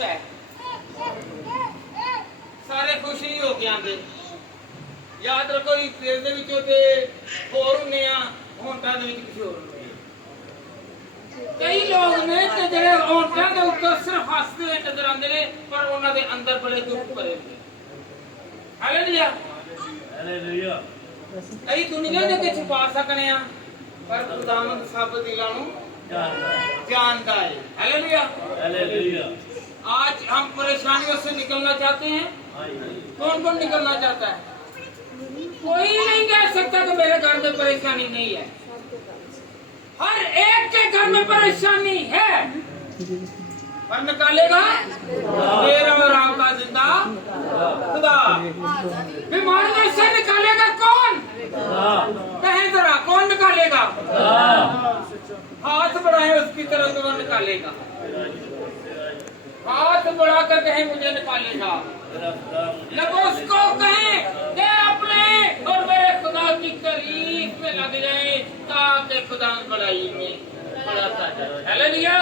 खुश है, सारे खुश नहीं हो के आते। याद रखो इस ट्रेन ਦੇ ਵਿੱਚੋਂ ਤੇ ਹੋਰ ਹੁੰਨੇ ਆ, ਹੋਂਟਾਂ ਦੇ ਵਿੱਚ ਕੁਝ ਹੋਰ ਹੁੰਦੇ ਆ। ਕਈ ਲੋਕ ਨੇ ਕਿ ਜਿਹੜੇ ਹੋਂਟਾਂ ਦੇ ਉੱਤੇ ਸਿਰਫ ਹੱਸਦੇ ਹੋਏ ਨਜ਼ਰ ਆਉਂਦੇ ਨੇ, ਪਰ ਉਹਨਾਂ ਦੇ ਅੰਦਰ ਬੜੇ ਦੁੱਖ ਭਰੇ ਹੁੰਦੇ। Hallelujah hallelujah. ਅਸੀਂ ਦੁਨੀਆ ਦੇ ਵਿੱਚ ਛੁਪਾ ਸਕਨੇ ਆ, ਪਰ ਖੁਦਾਵੰਦ ਸਭ ਦਿਲਾਂ ਨੂੰ जानता है। Hallelujah hallelujah. आज हम परेशानियों से निकलना चाहते हैं। कौन कौन निकलना चाहता है? कोई नहीं कह सकता कि मेरे घर में परेशानी नहीं है। हर एक के घर में परेशानी है, पर निकालेगा मेरा और आपका जिंदा खुदा। बीमारियों से निकालेगा कौन? कहे जरा, कौन निकालेगा? हाथ बढ़ाए उसकी तरफ तो वो निकालेगा। हाथ बढ़ाकर कहे मुझे निकालेगा। जब उसको कहे कि अपने और मेरे खुदा की तारीफ में लग जाए, ताकि खुदा बड़ाई में बढ़ाता जाए। Hallelujah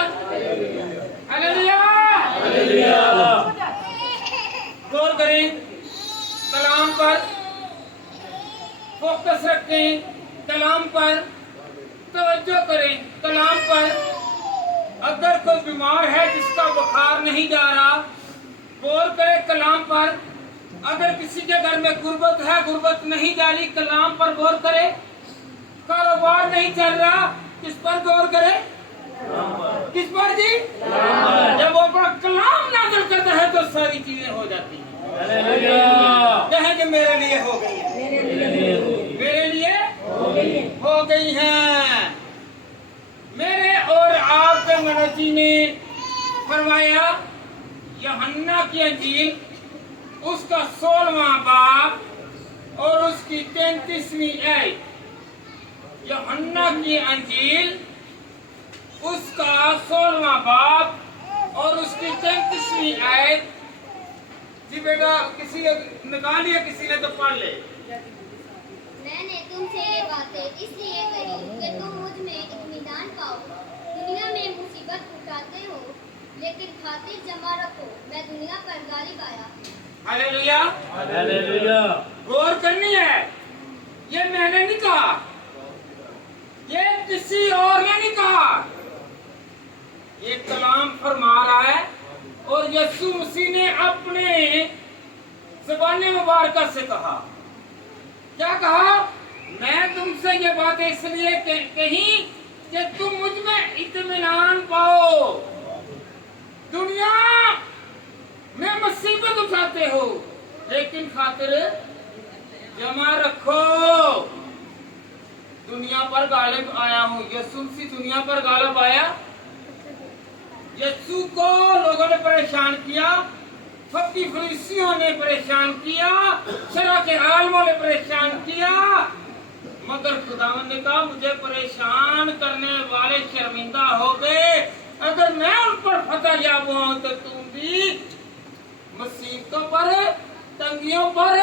hallelujah hallelujah. गौर करें, कलाम पर फोकस रखें, कलाम पर तवज्जो करें, कलाम पर। अगर कोई बीमार है जिसका बुखार नहीं जा रहा, गौर करे कलाम पर। अगर किसी के घर में गुर्बत है, गुर्बत नहीं जा रही, कलाम पर गौर करे। कारोबार नहीं चल रहा, किस पर गौर करे? किस पर जी? जब वो अपना कलाम नाज़िल करता है तो सारी चीजें हो जाती हैं। कहें कि मेरे लिए हो गई है, मेरे लिए हो गई हैं। मेरे और आपके मनोजी ने फरमाया, यूहन्ना की अंजील उसका 16वां बाब और उसकी 33वीं आयत। यूहन्ना की अंजील उसका 16वां बाब और उसकी 33वीं आयत। जी बेटा, किसी ने निकाल लिया, किसी ने तो पढ़ ले। मैंने तुमसे ये बातें इसलिए कही कि तुम मुझ में इत्मीनान पाओ। दुनिया में मुसीबत उठाते हो, लेकिन खातिर जमा रखो, मैं दुनिया पर गालिब आया। Hallelujah hallelujah. गौर करनी है, ये मैंने नहीं कहा, ये किसी और ने नहीं कहा, ये कलाम फरमा रहा है। और यीशु मसीह ने अपने ज़बान मुबारक से कहा, क्या कहा? मैं तुमसे ये बातें इसलिए कही कि तुम मुझ में इत्मीनान पाओ। दुनिया में मुसीबत उठाते हो, लेकिन खातिर जमा रखो, दुनिया पर गालिब आया हूँ। यीशु मसीह दुनिया पर गालिब आया। यीशु को लोगों ने परेशान किया, फकी फरीसियों ने परेशान किया, शरा के आलमों ने परेशान किया, मगर खुदावंद ने कहा मुझे परेशान करने वाले शर्मिंदा हो गए। अगर मैं उन पर फतह याब हुआ तो तुम भी मुसीबतों पर, तंगियों पर,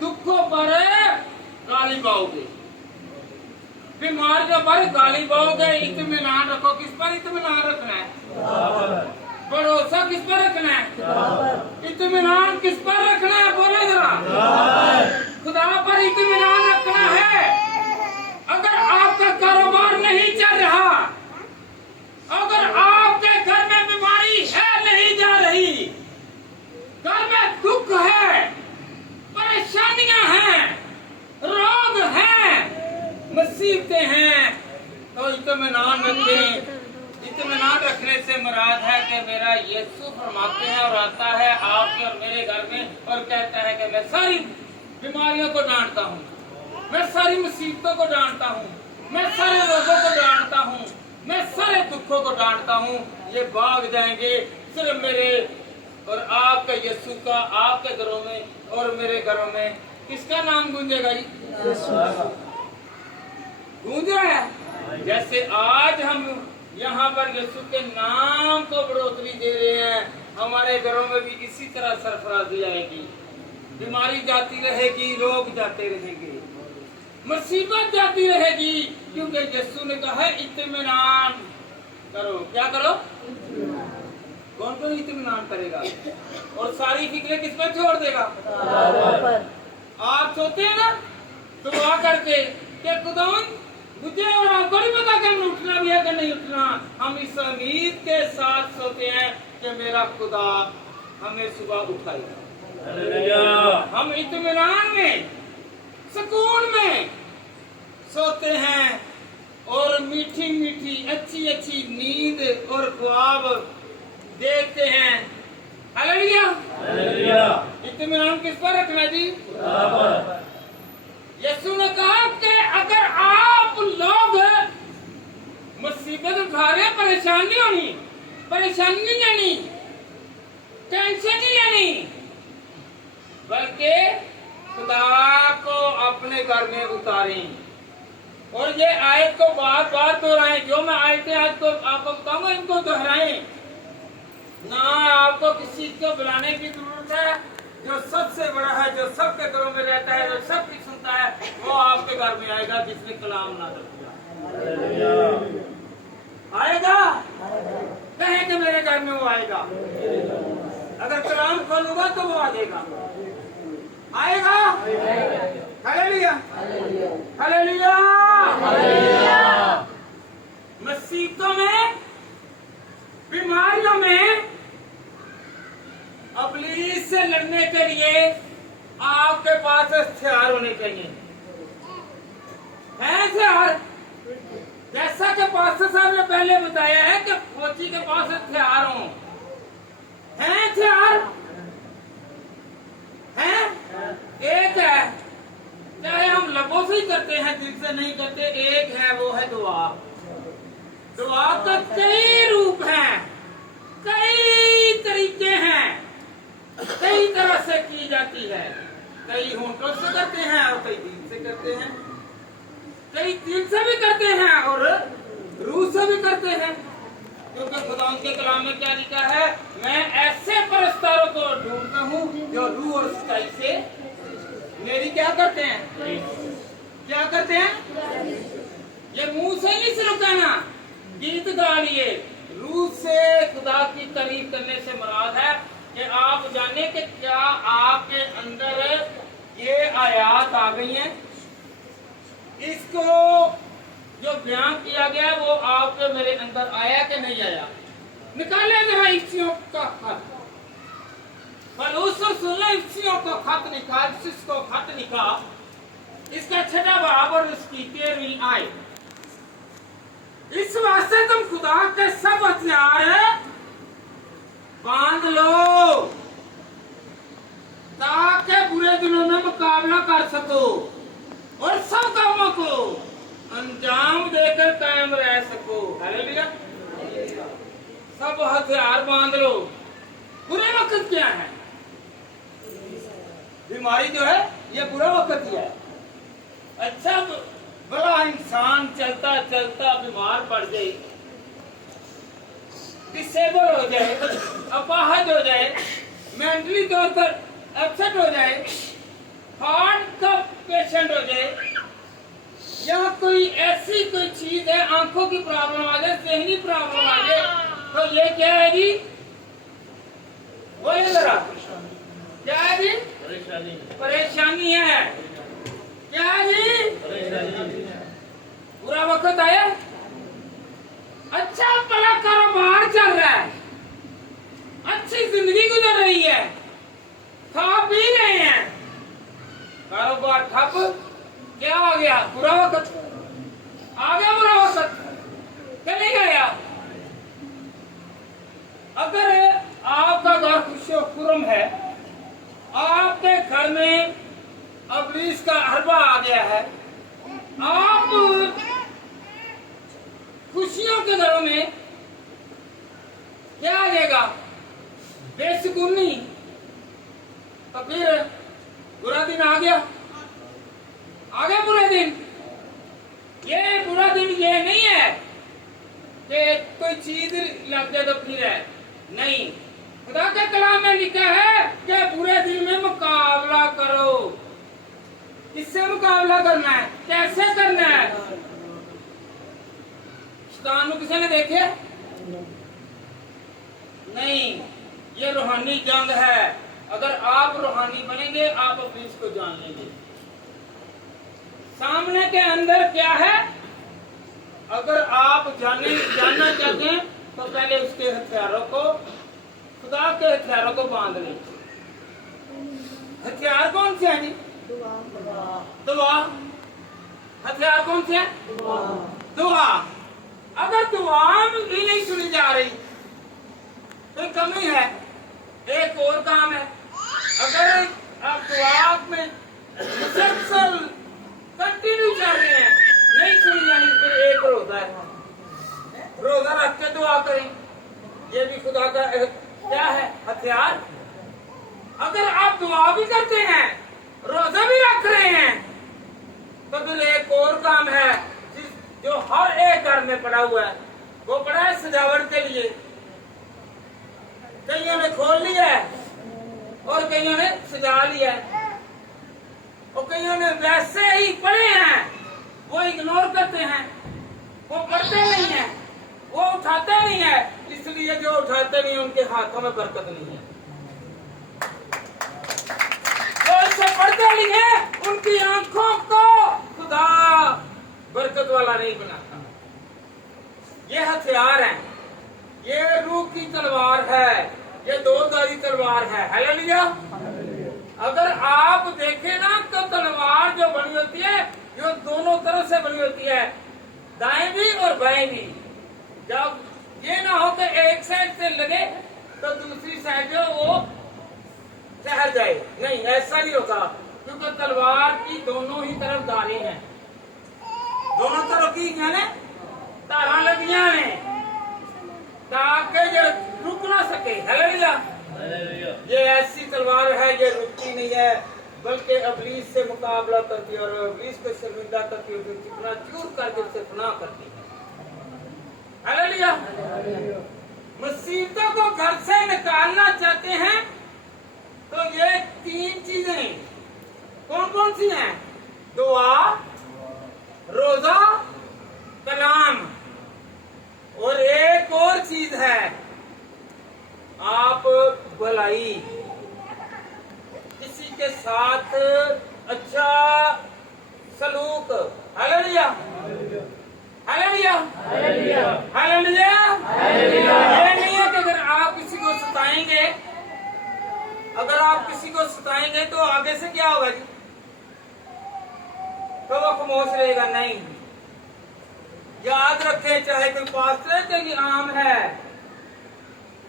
दुखों पर गालिब आओगे, बीमारियों पर गालिब आओगे। इत्मीनान रखो। किस पर इत्मीनान रखना है? भरोसा किस पर रखना है? इत्मीनान किस पर रखना है? बोले जरा। खुदा पर इत्मीनान रखना है। अगर आपका कारोबार नहीं चल रहा, अगर आपके घर में बीमारी है नहीं जा रही, घर में दुख है, परेशानियां हैं, रोग हैं, मुसीबतें हैं, तो इत्मीनान रखें। इत्मीनान रखने से मुराद है कि मेरा यीशु फरमाते हैं और आता है आपके और मेरे घर में और कहता है कि मैं सारी बीमारियों को जानता हूँ, मैं सारी मुसीबतों को जानता हूँ, मैं सारे रोगों को जानता हूँ, मैं सारे दुखों को जानता हूँ। ये भाग जाएंगे सिर्फ मेरे और आपका यीशु का। आपके घरों में और मेरे घरों में किसका नाम गूंजेगा? गूंज रहा है। जैसे आज हम यहाँ पर यीशु के नाम को बढ़ोतरी दे रहे हैं, हमारे घरों में भी इसी तरह सरफराजी आएगी। बीमारी जाती रहेगी, रोग जाते रहेंगे, मुसीबत जाती रहेगी, क्योंकि यीशु ने कहा है इत्मीनान करो। क्या करो? कौन कौन इत्मीनान करेगा और सारी फिक्रें किस पर छोड़ देगा? आप सोते हैं ना दुआ करके कि खुदावन मुझे और आपको नहीं पता कि हमें उठना भी है कि नहीं उठना। हम इस उम्मीद के साथ सोते हैं कि मेरा खुदा हमें सुबह उठाएगा। हम इत्मीनान में सुकून में सोते हैं और मीठी मीठी अच्छी अच्छी नींद और ख्वाब देखते हैं। हालेलुया। इत्मीनान किस पर रखना जी? यीशु ने कहा कि अगर आप लोग मुसीबत उठा रहे हैं, परेशानी होनी, परेशानी नहीं लेनी, टेंशन नहीं लेनी, बल्कि खुदा को अपने घर में उतारें और ये आयत को बार बार दोहराएं। जो मैं आयतें आज को आपको बताऊंगा इनको दोहराएं। ना आपको किसी को बुलाने की जरूरत है। जो सबसे बड़ा है, जो सबके घरों में रहता है, जो सब कुछ सुनता है, वो आपके घर में आएगा जिसने कलाम नाज़िल किया। आएगा, कहें कि मेरे घर में वो आएगा। अगर कलाम खोलूंगा तो वो आ जाएगा, आएगा। Hallelujah, hallelujah. मुसीबतों में, बीमारियों में इब्लीस से लड़ने के लिए आपके पास हथियार होने चाहिए। है हथियार? जैसा कि पास्टर साहब ने पहले बताया है कि फौजी के पास हथियार हो। है हथियार? है? एक है, चाहे हम लबों से ही करते हैं, दिल से नहीं करते। एक है, वो है दुआ। दुआ के कई रूप हैं, कई तरीके हैं, कई तरह से की जाती है। कई होंठों से करते हैं और कई दिल से करते हैं, कई दिल से भी करते हैं और रूह से भी करते हैं। क्योंकि खुदा के कलाम में क्या लिखा है? मैं ऐसे परस्तारों को ढूंढता हूँ जो रूह और सच्चाई से मेरी क्या करते हैं? क्या करते हैं? ये मुंह से नहीं सिर्फ कहना, गीत गा लिए। रूह से खुदा की तारीफ करने से मुराद है कि आप जाने कि क्या आपके अंदर ये आयात आ गई हैं। इसको जो बयान किया गया वो आपके मेरे अंदर आया कि नहीं आया? निकाले जरा इफ्सियों का खत, पलूस सुनो इफ्सियों को खत लिखा, जिसको खत लिखा, इसका 6वां बाब और इसकी 13वीं आयत। इस वास्ते तुम खुदा के सब हथियार बांध लो ताकि बुरे दिनों में मुकाबला कर सको और सब कामों को अंजाम देकर कायम रह सको। हालेलुया। सब हथियार बांध लो। बुरे वक्त क्या है? बीमारी जो है ये बुरा वक्त ही है। अच्छा बड़ा इंसान चलता चलता बीमार पड़ जाए, डिसेबल हो जाए, अपाहज हो जाए, मेंटली तौर पर अपसेट हो जाए, हार्ट का पेशेंट हो जाए, या कोई ऐसी कोई चीज है, आंखों की प्रॉब्लम आ जाए, सेहनी प्रॉब्लम आ जाए, तो ये क्या है जी? बोलिए जरा, क्या है जी? परेशानी है। क्या है जी? बुरा वक्त आया, अच्छा भला कारोबार चल रहा है, अच्छी जिंदगी गुजर रही है, खा पी रहे हैं, कारोबार ठप, क्या आ गया? बुरा वक्त आ गया। बुरा वक्त नहीं गया। अगर आपका घर खुशियों खुरम है, आपके घर में इब्लीस का हरबा आ गया है, आप खुशियों के घरों में क्या आ जाएगा? बेसुकूनी। तो फिर बुरा दिन आ गया, आ गया बुरा दिन। ये बुरा दिन ये नहीं है कि कोई चीज लग जाए तो फिर है, नहीं। खुदा के कलाम में लिखा है कि बुरे दिन में मुकाबला करो। किससे मुकाबला करना है? कैसे करना है? शैतान को किसी ने देखे? नहीं, ये रूहानी जंग है। अगर आप रूहानी बनेंगे आप इब्लीस को जान लेंगे। सामने के अंदर क्या है, अगर आप जानना चाहते हैं तो पहले उसके हथियारों को, खुदा के हथियारों को बांध लें। हथियार कौन से हैं जी? दुआ। हथियार कौन से हैं? दुआ। अगर दुआ भी नहीं सुनी जा रही तो कमी है। एक और काम है, अगर आप दुआ में मुसलसल कंटिन्यू कर रहे हैं, नहीं सुनी जानी, फिर एक रोजा है, रोजा रख के दुआ करें। ये भी खुदा का क्या है? हथियार। अगर आप दुआ भी करते हैं, रोजा भी रख रहे हैं, तो फिर एक और काम है जो हर एक घर में पड़ा हुआ है। वो पड़ा है सजावट के लिए। कईयों ने खोल लिया है और कईयों ने सजा लिया है, और कईयों ने वैसे ही पढ़े हैं, वो इग्नोर करते हैं, वो पढ़ते नहीं है, वो उठाते नहीं है। इसलिए जो उठाते नहीं उनके हाथों में बरकत नहीं है। जो इसे पढ़ते नहीं है उनकी आंखों को खुदा बरकत वाला नहीं बनाता। ये हथियार है, ये रूह की तलवार है, ये दोधारी तलवार है। हालेलुया। अगर आप देखें ना तो तलवार जो बनी होती है, जो दोनों तरफ से बनी होती है, दाएं भी और बाएं भी। जब ये ना हो कि एक साइड से लगे तो दूसरी साइड जो वो ठहर जाए, नहीं, ऐसा नहीं होता, क्योंकि तलवार की दोनों ही तरफ धारें हैं, दोनों तरफ की यानी धारा लगियां ने, ताकि ये रुक ना सके। हालेलुया। ये ऐसी तलवार है, ये रुकती नहीं है, बल्कि इब्लीस से मुकाबला करती है और इब्लीस को शर्मिंदा करती है, चिकना चूर करके उसे फना करती है। हालेलुया। मुसीबतों को घर से निकालना चाहते हैं तो ये तीन चीजें कौन कौन सी हैं? दुआ, रोजा, कलाम, और एक और चीज है, आप भलाई, किसी के साथ अच्छा सलूक। हालेलुया। हालेलुया। हालेलुया। ये नहीं है कि अगर आप किसी को सताएंगे, अगर आप किसी को सताएंगे तो आगे से क्या होगा जी? तो वो खामोश रहेगा? नहीं। याद रखें, चाहे कोई पास्टर है चाहे आम है,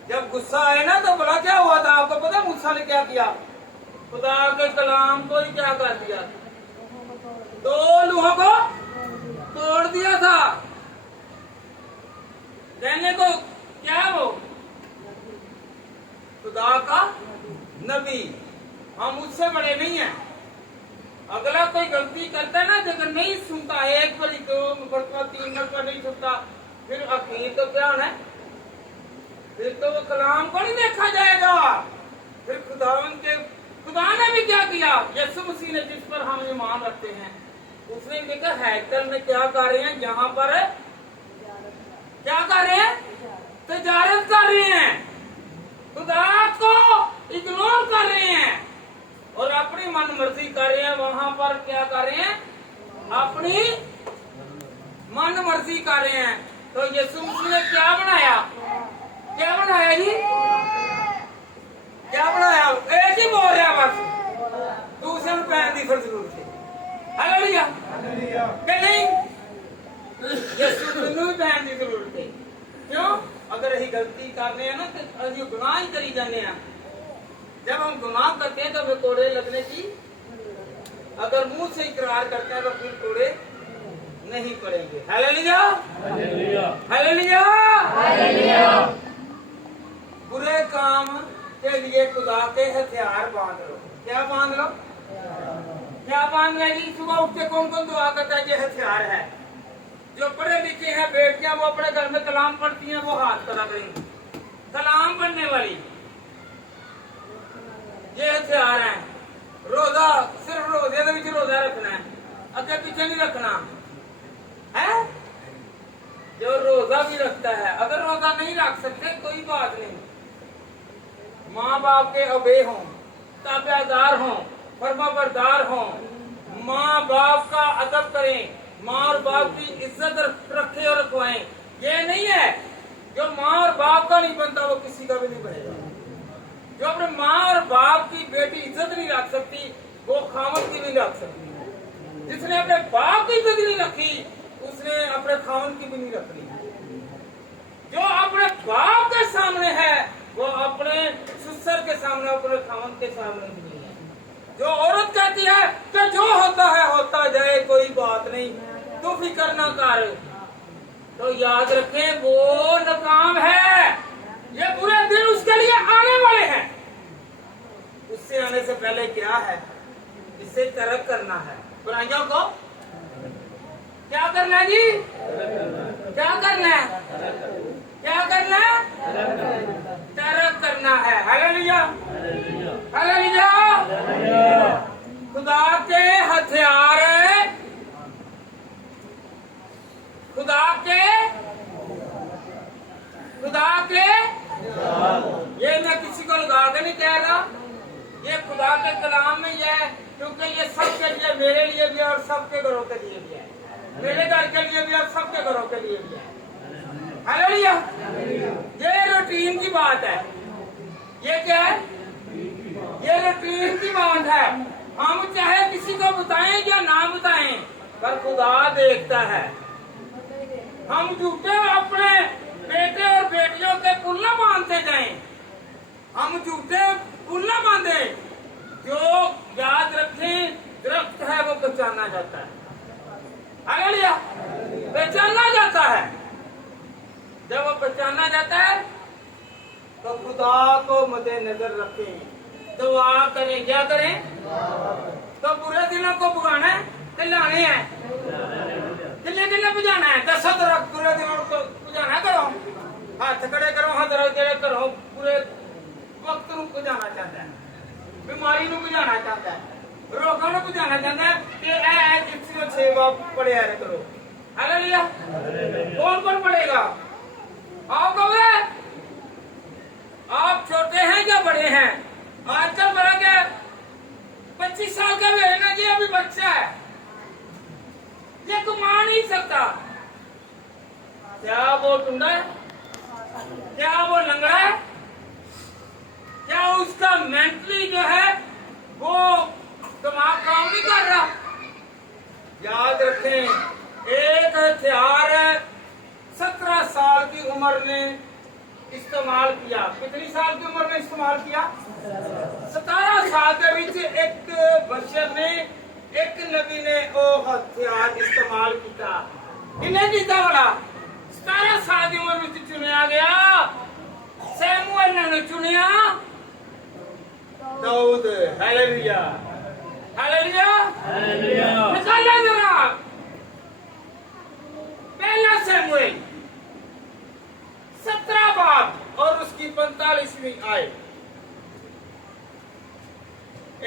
जब गुस्सा आए ना तो बोला क्या हुआ था आपको पता? मूसा ने क्या किया? खुदा के कलाम को ही क्या कर दिया? 2 लूहों को तोड़ दिया था। कहने को क्या वो खुदा का नबी, हम उससे बड़े नहीं हैं। अगला कोई गलती करता है ना, अगर नहीं सुनता, 1 बार 2 मरतबा 3 मरतबा नहीं सुनता, फिर आखिर तो क्या होना है? फिर तो वो कलाम को नहीं देखा जाएगा। फिर खुदा ने भी क्या किया? यीशु मसीह ने, जिस पर हम ईमान रखते हैं, उसने देखा हैकल में क्या कर रहे हैं, जहां पर क्या कर रहे हैं? तजारत कर रहे हैं, खुदा को इग्नोर कर रहे हैं और अपनी मन मर्जी कर रहे हैं। वहां पर क्या कर रहे हैं? अपनी मन मर्जी कर रहे हैं। तो यीशु मसीह ने क्या बनाया? क्या बनाया जी? क्या बनाया? एक ही बोल रहा बस, दूसरे में पैन की फिर जरूरत है। हालेलुया। कि नहीं? यीशु मसीह भी पैन की जरूरत है। क्यों? अगर यही गलती करने हैं ना तो अभी गुनाह ही करी जाने हैं। जब हम गुनाह करते हैं तो हमें कोड़े लगने की, अगर मुंह से इकरार करते हैं तो फिर कोड़े नहीं पड़ेंगे। हालेलुया। हालेलुया। हालेलुया। बुरे काम के लिए खुदा के हथियार बांध लो। क्या बांध लो? क्या बांध लेगी? सुबह उठ के कौन कौन दुआ करता है? ये हथियार है। जो पढ़े लिखे हैं बेटियां, वो अपने घर में कलाम पढ़ती हैं, वो हाथ करा करेंगी। कलाम पढ़ने वाली ये हथियार है। रोजा, सिर्फ रोजे के बीच रोजा रखना है, अगे पीछे नहीं रखना है। जो रोजा भी रखता है, अगर रोजा नहीं रख सकते कोई बात नहीं, माँ बाप के अबे हों, ताबेदार हों, फरमाबरदार हों, माँ बाप का अदब करें, माँ और बाप की इज्जत रखें और रखवाएं। ये नहीं है जो माँ और बाप का नहीं बनता वो किसी का भी नहीं बनेगा। जो अपने माँ और बाप की बेटी इज्जत नहीं रख सकती वो खामन की नहीं रख सकती। जिसने अपने बाप की इज्जत नहीं रखी उसने अपने खामन की भी नहीं रखनी। जो अपने बाप के सामने है वो अपने ससुर के सामने, अपने खामन के सामने नहीं है। जो औरत कहती है कि जो होता है होता जाए, कोई बात नहीं, तू फिक्र ना कर, तो याद रखें वो नाकाम है। ये बुरे दिन उसके लिए आने वाले हैं। उससे आने से पहले क्या है, इसे तरक करना है। बुराइयों को क्या करना है जी? क्या करना है? क्या करना है? तरक करना है। Hallelujah, hallelujah. खुदा के हथियार, खुदा के ये मैं किसी को लगा के नहीं कह रहा, ये खुदा के कलाम में ये है, क्योंकि ये सबके लिए, मेरे लिए भी और सबके घरों के लिए भी है, मेरे घर के लिए भी और सबके घरों के लिए भी है। हालेलुया। ये रूटीन की बात है। ये क्या है? ये रूटीन की बात है। हम चाहे किसी को बताएं या ना बताएं, पर खुदा देखता है। हम झूठे अपने बेटे और बेटियों के पुल न बांधते जाएं, हम झूठे पुल न बांधे। जो याद रखें, दरख्त है वो पहचाना जाता है। हालेलुया, पहचाना जाता है। जब वो पहचाना जाता है तो खुदा को मद्देनजर रखें, दुआ करें। क्या करें? तो बुरे दिनों को भगाना है, चिल्लाने हैं, किल्ले किल्ले बुझाना है। 10 दरख्त बुरे दिनों को बुझाना करो, हाथ खड़े करो, हाथ खड़े करो। पूरे वक्त को बुझाना चाहता है, बीमारी को बुझाना चाहता है, रोगों को बुझाना चाहता है कि जिसको सेवा पड़े करो। हालेलुया। कौन कौन पड़ेगा? आप कहोगे आप छोटे हैं या बड़े हैं? आजकल बड़ा क्या 25 साल का भी है ना, ये अभी बच्चा है, ये कमा नहीं सकता। क्या वो टुंडा है? क्या वो लंगड़ा है? क्या उसका मेंटली जो है वो दिमाग काम नहीं कर रहा? याद रखें, एक हथियार 17 साल की उम्र ने इस्तेमाल किया। कितनी साल की उम्र में इस्तेमाल किया? 17 साल के बीच एक बशर ने, एक नबी ने वो हथियार इस्तेमाल किया। इन्हें जीता वाला 17 साल की उम्र में चुनिया गया। सैमुअल ने चुनिया दाऊद। Hallelujah, hallelujah, hallelujah. निकालना जरा पहला सैमुएल 17 बाब और उसकी 45वीं आयत।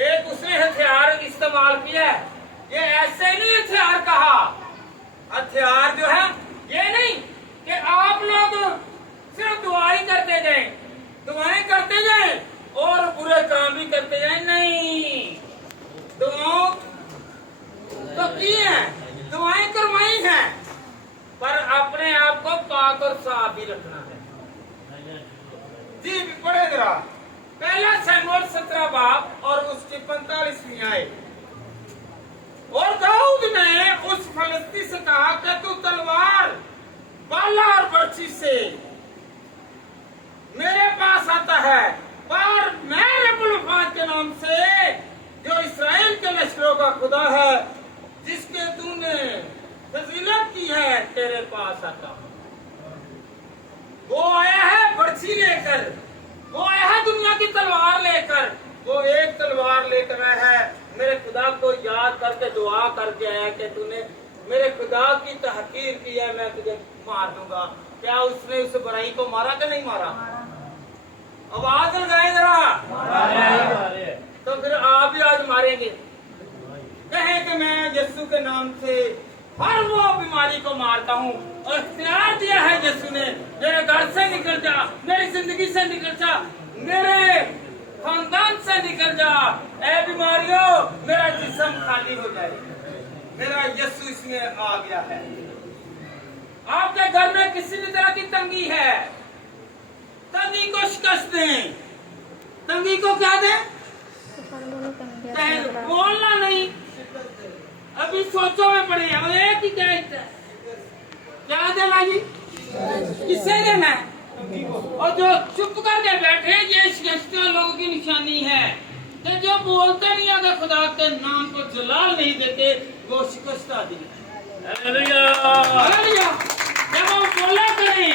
एक उसने हथियार इस्तेमाल किया। ये ऐसे नहीं हथियार कहा। हथियार जो है ये नहीं कि आप लोग सिर्फ दुआएं करते जाएं, दुआएं करते जाएं और बुरे काम भी करते जाएं। नहीं, दुआओं तो की हैं, दुआएं करवाई हैं, पर अपने आप को पाक और साफ भी रखना है। जी पढ़े जरा पहला सैमुएल 17 बाब और उसकी 45वीं आयत। और दाऊद ने उस फलस्ती से कहा कि तू तलवार, भाला और बर्छी से मेरे पास आता है, पर मैं रब्बुल फात के नाम से, जो इस्राएल के लश्करों का खुदा है, जिसके तूने फजीलत की है, तेरे पास आता हूं। वो आया है बर्छी लेकर, वो आया है दुनिया की तलवार लेकर। वो एक तलवार लेकर आया है, मेरे खुदा को याद करके दुआ करके आया कि तूने मेरे खुदा की तहकीर की है, मैं तुझे मार दूंगा। क्या उसने उस बुराई को मारा कि नहीं मारा? आवाज लगाए जरा। तो फिर आप भी आज मारेंगे। कहें कि मैं यीशु के नाम से हर वो बीमारी को मारता हूँ, और इख्तियार दिया है यीशु ने, मेरे घर से निकल जा, मेरी जिंदगी से निकल जा, मेरे खानदान से निकल जा। ऐ बीमारियों, मेरा जिस्म खाली हो जाए। मेरा यीशु इसमें आ गया है। आपके घर में किसी भी तरह की तंगी है, तंगी को शिकस्त दें। तंगी को क्या दें? बोलना नहीं। अभी सोचो में पड़े हैं, और एक ही क्या देना जी? किससे देना है? और जो चुप करके बैठे, ये शिकस्त लोगों की निशानी है। तो जो बोलते नहीं, अगर खुदा के नाम को जलाल नहीं देते, वो शिकस्त आदि है। हालेलुया। जब हम बोला करें,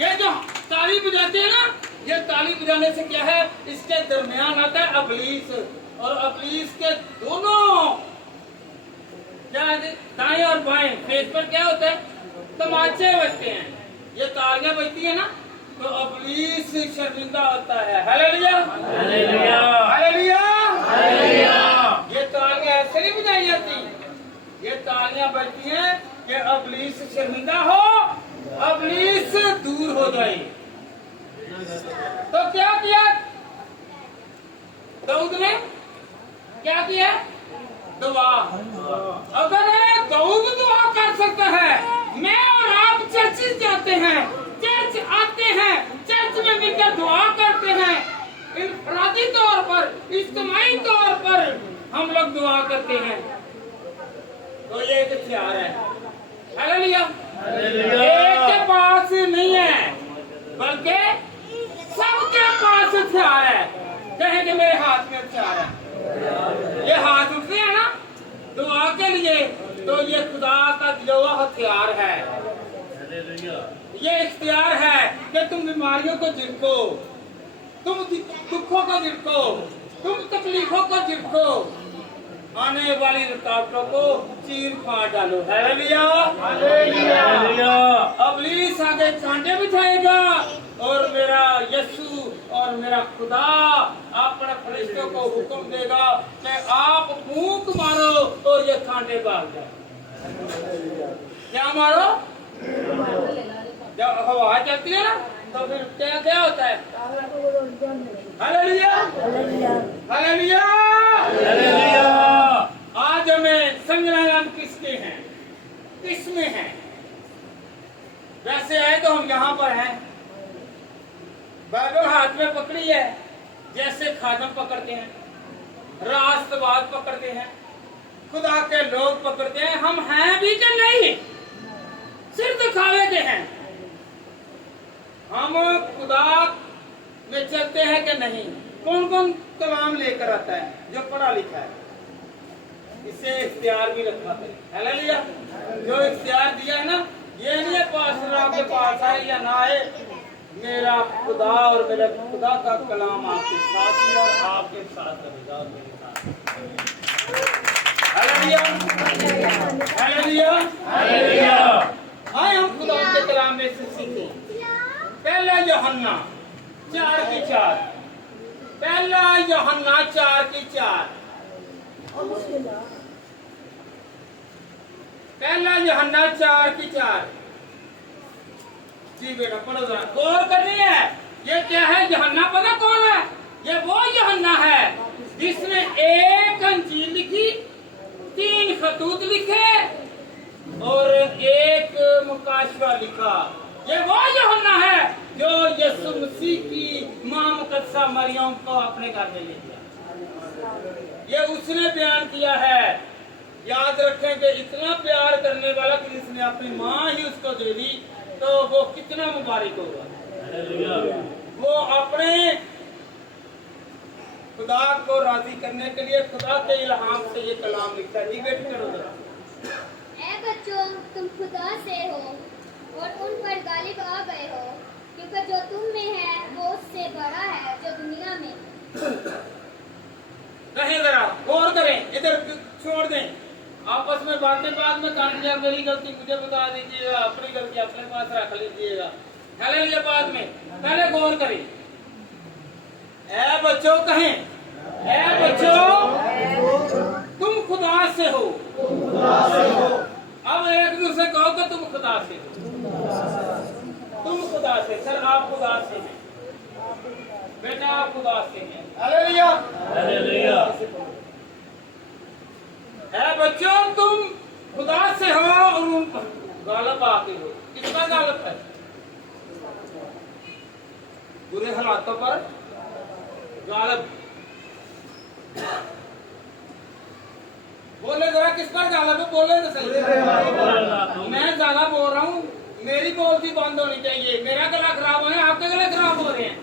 ये जो ताली बजाते हैं ना, ये ताली बजाने से क्या है, इसके दरमियान आता है अबलीस, और अबलीस के दोनों क्या है, दाएं और बाएं फेस पर क्या होता है, तमाचे बजते हैं। ये तालियां बजती है ना, तो अबलीस शर्मिंदा होता है। Hallelujah, hallelujah, hallelujah, hallelujah. ये तालियां ऐसे नहीं बजाई जाती, ये तालियां बजती हैं कि अबलीस शर्मिंदा हो, अबलीस दूर हो जाए। तो क्या किया दाऊद ने? क्या किया? दुआ। अगर दाऊद दुआ कर सकता है, मैं और आप चर्चिस जाते हैं, चर्च आते हैं, चर्च में मिलकर दुआ करते हैं, इनफरादी तौर पर, इज्तिमाई तौर पर हम लोग दुआ करते हैं, तो ये एक हथियार है। हालेलुया। एक के पास नहीं है, बल्कि सबके पास हथियार है। कहें कि मेरे हाथ में हथियार है। ये हाथ उठते हैं ना दुआ के लिए, तो ये खुदा का दिया हुआ हथियार है। ये इख्तियार है कि तुम बीमारियों को झिड़को, तुम दुखों को झिड़को, तुम तकलीफों को झिड़को, आने वाली रुकावटों को चीर फाड़ डालो। Hallelujah, hallelujah. अबलीस आगे कांटे बिछाएगा, और मेरा यीशु और मेरा खुदा अपने फरिश्तों को हुक्म देगा कि आप फूंक मारो और ये कांटे भाग जाए। क्या मारो? जब हवा चलती है ना, तो फिर क्या क्या होता है? Hallelujah, hallelujah, hallelujah. आज हमें संग्राम किसके हैं, किसमें हैं? वैसे है तो हम यहाँ पर हैं, बाइबल हाथ में पकड़ी है, जैसे खादम पकड़ते हैं, रास्तबाज पकड़ते हैं, खुदा के लोग पकड़ते हैं। हम हैं भी कि नहीं? सिर्फ दिखावे के हैं। हम खुदा में चलते हैं कि नहीं? कौन कौन कलाम लेकर आता है? जो पढ़ा लिखा है, इसे इख्तियार भी रखना चाहिए। हालेलुया। जो इख्तियार दिया है ना, ये नहीं है पास्टर आपके पास आए या ना आए, मेरा खुदा और मेरे खुदा का कलाम आपके साथ है और आपके साथ रहेगा और मेरे साथ। Hallelujah, hallelujah, hallelujah. आए हम खुदा के कलाम में से सीखें। पहला यूहन्ना 4:4, पहला यूहन्ना 4:4, पहला यूहन्ना 4:4। जी बेटा पढ़ो जरा, गौर करनी है। ये क्या है? यूहन्ना पता कौन है? ये वो यूहन्ना है जिसने एक अंजील लिखी, 3 खतूत लिखे और एक मुकाशवा लिखा। ये वो यूहन्ना है जो यीशु मसीह की मां मुकद्दसा मरियम को अपने घर में ले गया। ये उसने बयान किया है। याद रखें कि इतना प्यार करने वाला कि जिसने अपनी मां ही उसको दे दी, तो वो कितना मुबारक होगा। वो अपने खुदा को राजी करने के लिए खुदा के इल्हाम से ये कलाम लिखता है। डिबेट करो जरा। ऐ बच्चों, तुम खुदा से हो और उन पर गालिब आ गए हो, क्योंकि जो तुम में है वो उससे बड़ा है जो दुनिया में। कहें जरा, गौर करें, इधर छोड़ दें आपस में बातें, बाद में काटिया मेरी गलती मुझे बता दीजिएगा, अपनी गलती अपने पास रख लीजिएगा। हालेलुया। बाद में पहले गौर करें। ऐ बच्चों कहें, ऐ बच्चों तुम खुदा से हो। अब एक दूसरे कहो कि तुम खुदा से हो। तुम खुदा से, सर आप खुदा से हैं। बेटा आप खुदा से हैं। हालेलुया। हालेलुया। है बच्चों, तुम खुदा से हो और उन पर गालिब आते हो। किसका गालिब है? बुरे हालातों पर गालिब। बोले जरा किस पर गालिब है? बोले तो सही। मैं ज्यादा बोल रहा हूँ, मेरी बोलती बंद होनी चाहिए। मेरा गला खराब हो रहा है, आपके गले खराब हो रहे हैं।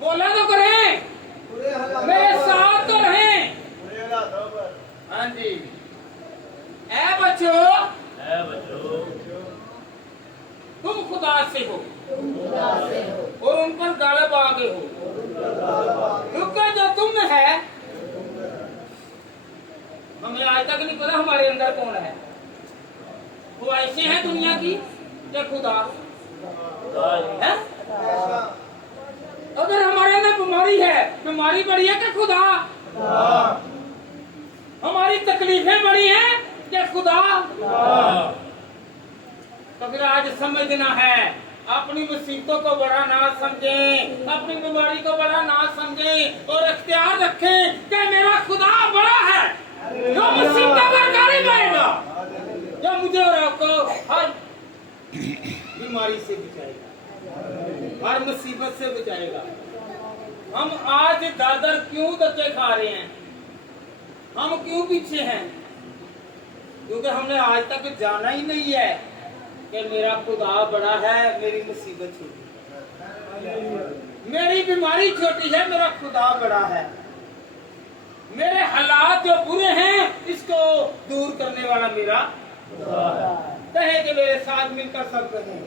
बोला तो करें, मेरे साथ तो रहें। हाँ जी। ऐ बच्चों, तुम खुदा से हो और उन पर गालिब आ गए हो। क्योंकि जो तुम में है, हमें आज तक नहीं पता हमारे अंदर कौन है। वो ऐसे है दुनिया की या खुदा है? अगर हमारे अंदर बीमारी है, बीमारी बड़ी है कि खुदा? हमारी तकलीफें बड़ी हैं कि खुदा? तो फिर आज समझना है, अपनी मुसीबतों को बड़ा ना समझें, अपनी बीमारी को बड़ा ना समझें और इख्तियार रखें कि मेरा खुदा बड़ा है, जो मुसीबतों पर गालिब आएगा, जो मुझे और आपको हर बीमारी से बचाएगा, हर मुसीबत से बचाएगा। हम आज दर दर क्यों धक्के खा रहे हैं? हम क्यों पीछे हैं? क्योंकि हमने आज तक जाना ही नहीं है कि मेरा खुदा बड़ा है, मेरी मुसीबत छोटी है, मेरी बीमारी छोटी है, मेरा खुदा बड़ा है, मेरे हालात जो बुरे हैं इसको दूर करने वाला मेरा कहे कि मेरे साथ मिलकर सब कहें,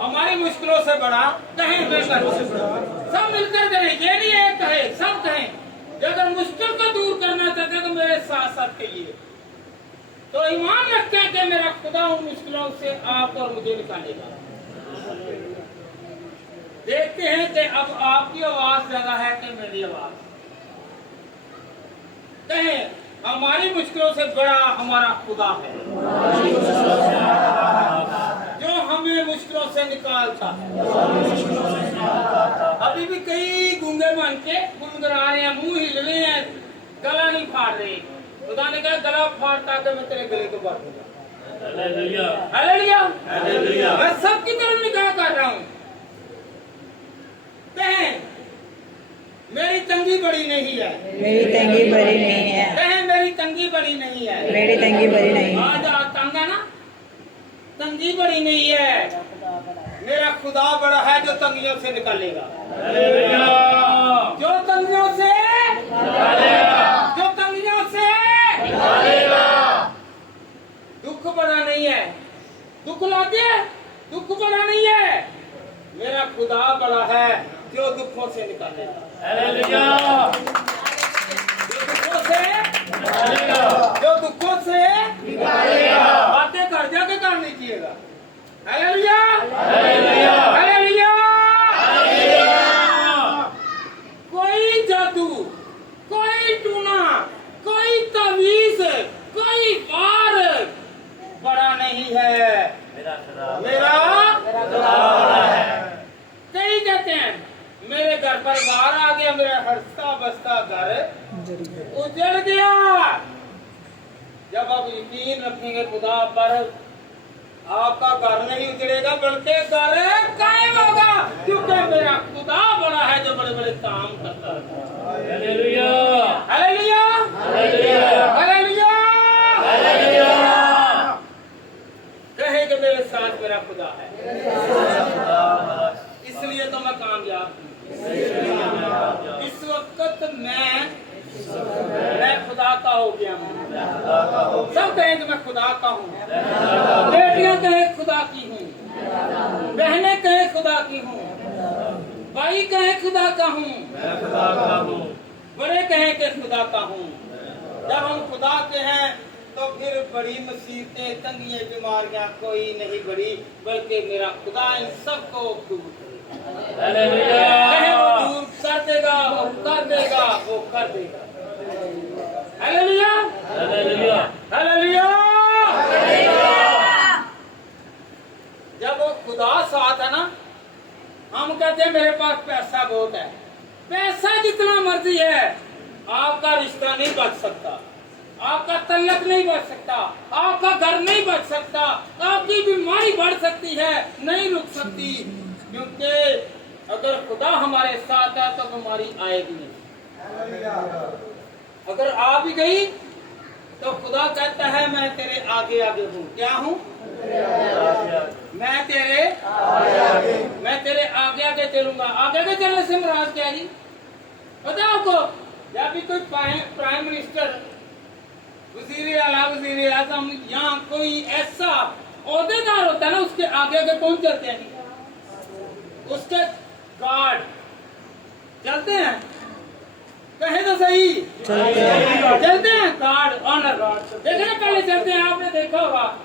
हमारी मुश्किलों से बड़ा कहें, सब मिलकर कहें। ये नहीं एक कहे, सब कहें। अगर मुश्किल को दूर करना चाहते तो मेरे साथ साथ कहिए। तो ईमान रखते कि मेरा खुदा उन मुश्किलों से आप और मुझे निकालेगा। देखते हैं कि अब आपकी आवाज ज्यादा है कि मेरी आवाज। कहें, हमारी मुश्किलों से बड़ा हमारा खुदा है, जो हमें मुश्किलों से निकालता है। अभी भी कई गूंगे बन के गुनगुना रहे हैं, मुंह हिल रहे हैं, गला नहीं फाड़ रहे। खुदा ने कहा गला फाड़ता कि मैं तेरे गले को बांट दूंगा। Hallelujah, hallelujah, hallelujah. मैं सबकी तरफ निगाह कर रहा हूँ। कहें, मेरी तंगी बड़ी नहीं है, मेरी तंगी बड़ी नहीं है, कहें मेरी तंगी बड़ी नहीं है, मेरी तंगी बड़ी नहीं है। आज तंग है ना, तंगी बड़ी नहीं है, मेरा खुदा बड़ा है जो तंगियों से निकालेगा, जो तंगियों से निकालेगा, जो तंगियों से निकालेगा। दुख बड़ा नहीं है, दुख लागे, दुख बड़ा नहीं है, मेरा खुदा बड़ा है जो दुखों से निकालेगा। हालेलुया। जो दुखों से निकालेगा, जो दुखों से निकालेगा। बातें कर जाके काम नहीं किएगा। Hallelujah, hallelujah, hallelujah, hallelujah. कोई जादू, कोई टूना, कोई तवीज, कोई वार बड़ा नहीं है, मेरा खुदा है। कई कहते हैं मेरे घर पर बाहर आ गया, मेरा हंसता बसता घर उजड़ गया। जब आप यकीन रखेंगे खुदा पर, आपका घर नहीं उजड़ेगा बल्कि घर कायम होगा, क्योंकि मेरा खुदा बड़ा है जो बड़े बड़े काम करता है। Hallelujah, hallelujah, hallelujah, hallelujah, hallelujah. कहे कि मेरे साथ मेरा खुदा है, इसलिए तो मैं कामयाब हूँ। इस वक्त मैं खुदा का हो गया हूँ। सब कहें कि मैं खुदा का हूँ। बेटियां कहें खुदा की हूँ, बहनें कहें खुदा की हूँ, भाई कहें खुदा का हूँ, बड़े कहें कि खुदा का हूँ। जब हम खुदा के हैं तो फिर बड़ी मुसीबतें, तंगियां, बीमारियां कोई नहीं बड़ी, बल्कि मेरा खुदा इन सबको दूर करेगा। वो दूर कर देगा, वो कर देगा, वो कर देगा। Hallelujah, hallelujah, hallelujah. जब वो खुदा साथ है ना, हम कहते हैं मेरे पास पैसा बहुत है। पैसा जितना मर्जी है, आपका रिश्ता नहीं बच सकता, आपका तल्लक नहीं बच सकता, आपका घर नहीं बच सकता, आपकी बीमारी बढ़ सकती है, नहीं रुक सकती। क्योंकि अगर खुदा हमारे साथ है तो बीमारी आएगी नहीं। अगर आ भी गई तो खुदा कहता है मैं तेरे आगे आगे हूँ। क्या हूँ? मैं तेरे आगे आगे चलूंगा। आगे आगे चलने से मुराद क्या जी? पता है आपको? जब भी कोई प्राइम मिनिस्टर, वजीर आला, वजीर आजम, यहाँ कोई ऐसा ओहदेदार होता है ना, उसके आगे आगे कौन चलते हैं? उसके गार्ड चलते हैं। कहे तो सही, चलते हैं गार्ड, ऑनर गार्ड। देखने पहले चलते हैं। आपने देखा होगा,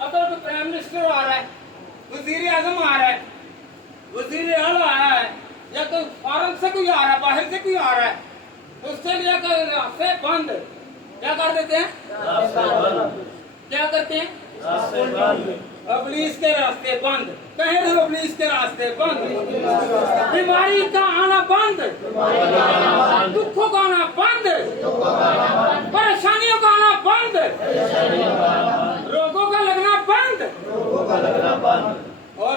अगर कोई प्राइम मिनिस्टर आ रहा है, वजीर आजम आ रहा है, वजीर आला आ रहा है, या कोई फॉरेन से कोई आ रहा है, बाहर से कोई आ रहा है, तो उससे लिया कर रास्ते बंद क्या कर देते हैं? क्या करते हैं? पुलिस के रास्ते बंद। कहे तो पुलिस के रास्ते बंद, बीमारी का आना बंद, दुखों का आना बंद, परेशानियों का आना बंद, रोगों का लगना बंद। और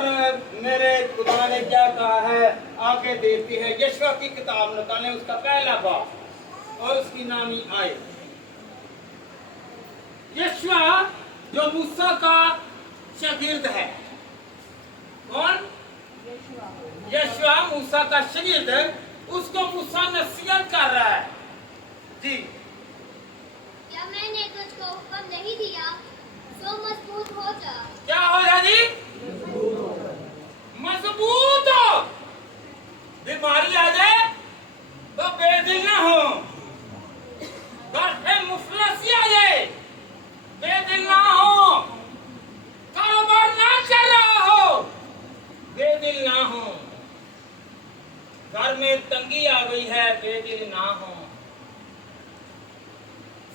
मेरे खुदा ने क्या कहा है आगे देती है। यशवा की किताब निकालें, उसका पहला बाब और उसकी नामी आए। यशवा जो मूसा का शागिर्द है। कौन? यशवा मूसा का शागिर्द है। उसको मूसा नसीहत कर रहा है जी। क्या मैंने तुझको हुक्म नहीं दिया सो मजबूत हो जा। क्या हो जा जी? मजबूत हो। बीमारी आ जाए तो बेदिल ना हो, घर पे मुफलसी आ जाए बेदिल ना हो, कारोबार ना चल रहा हो बेदिल ना हो, घर में तंगी आ गई है बेदिल ना हो,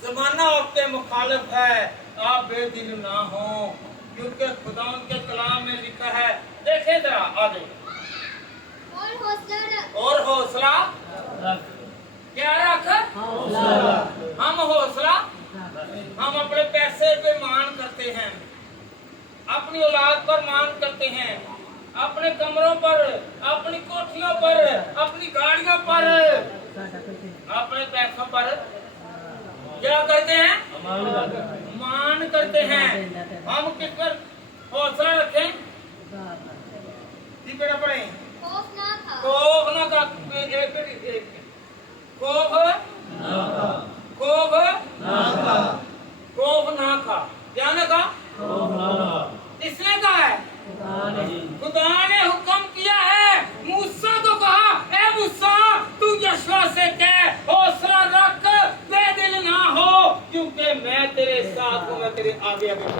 जमाना आपके मुखालिफ है आप बेदिल ना हो। क्योंकि खुदा उनके कलाम में लिखा है, देखे जरा आगे, और हौसला क्या रख? हम हौसला, हम अपने पैसे पे मान करते हैं, अपनी औलाद पर मान करते हैं, अपने कमरों पर, अपनी कोठियों पर, अपनी गाड़ियों पर, अपने पैसों पर क्या करते हैं? मान करते हैं। हम किस पर हौसला रखें जी? बेटा पढ़े, खौफ ना खा, खौफ ना खा। क्या ना खा? किसने कहा है? खुदा ने हुक्म किया है। मूसा को कहा, ए मूसा तू यशवा से कह हौसला रख, बेदिल ना हो, क्योंकि मैं तेरे साथ हूँ, मैं तेरे आगे आगे हूँ।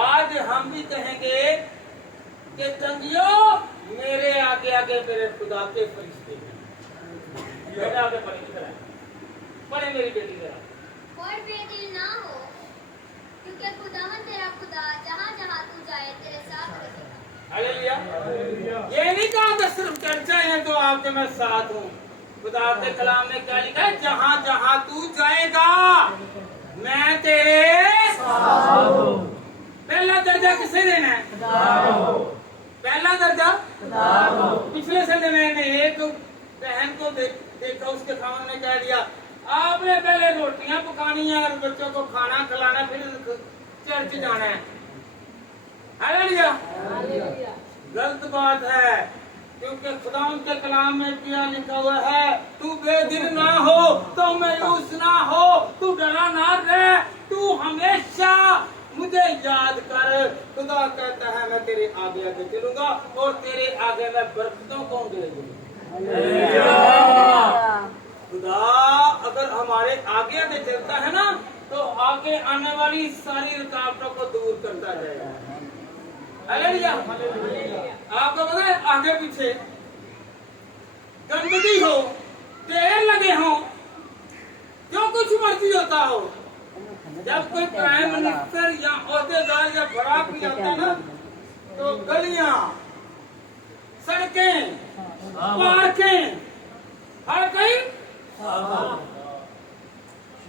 आज हम भी कहेंगे कि तंगियों मेरे आगे आगे मेरे खुदा के फरिश्ते हैं। बेटा आगे पढ़े मेरी बेटी जरा। और बेदिल ना हो, क्योंकि खुदावन तेरा खुदा जहाँ जहाँ तू जाए तेरे साथ रहेगा। हालेलुया। ये नहीं कहा कि सिर्फ चर्चा है तो आपके मैं साथ हूँ। खुदा के कलाम में क्या लिखा है? जहाँ जहाँ तू जाएगा मैं तेरे साथ हूँ। पहला दर्जा किसे देना है? पहला दर्जा पिछले संडे मैंने एक बहन को देखा, उसके खाने ने कह दिया आपने पहले रोटियां पकानी है और बच्चों को खाना खिलाना, फिर चर्च जाना है। हालेलुया। गलत बात है, क्योंकि खुदा के कलाम में क्या लिखा हुआ है? तू बेदिल ना हो, तो मायूस ना हो, तू डरा ना रहे, तू हमेशा मुझे याद कर। खुदा कहता है मैं तेरे आगे आगे चलूंगा और तेरे आगे मैं बरकतों को दूंगा। खुदा अगर हमारे आगे आगे चलता है ना, तो आगे आने वाली सारी रुकावटों को दूर करता जाएगा। हालेलुया। आपको पता है आगे पीछे गंदगी हो, ढेर लगे हो, जो कुछ मर्जी होता हो, जब कोई प्राइम मिनिस्टर या ओहदेदार या बड़ा कोई आता है ना, तो गलियां सड़कें, पार्कें, हर कहीं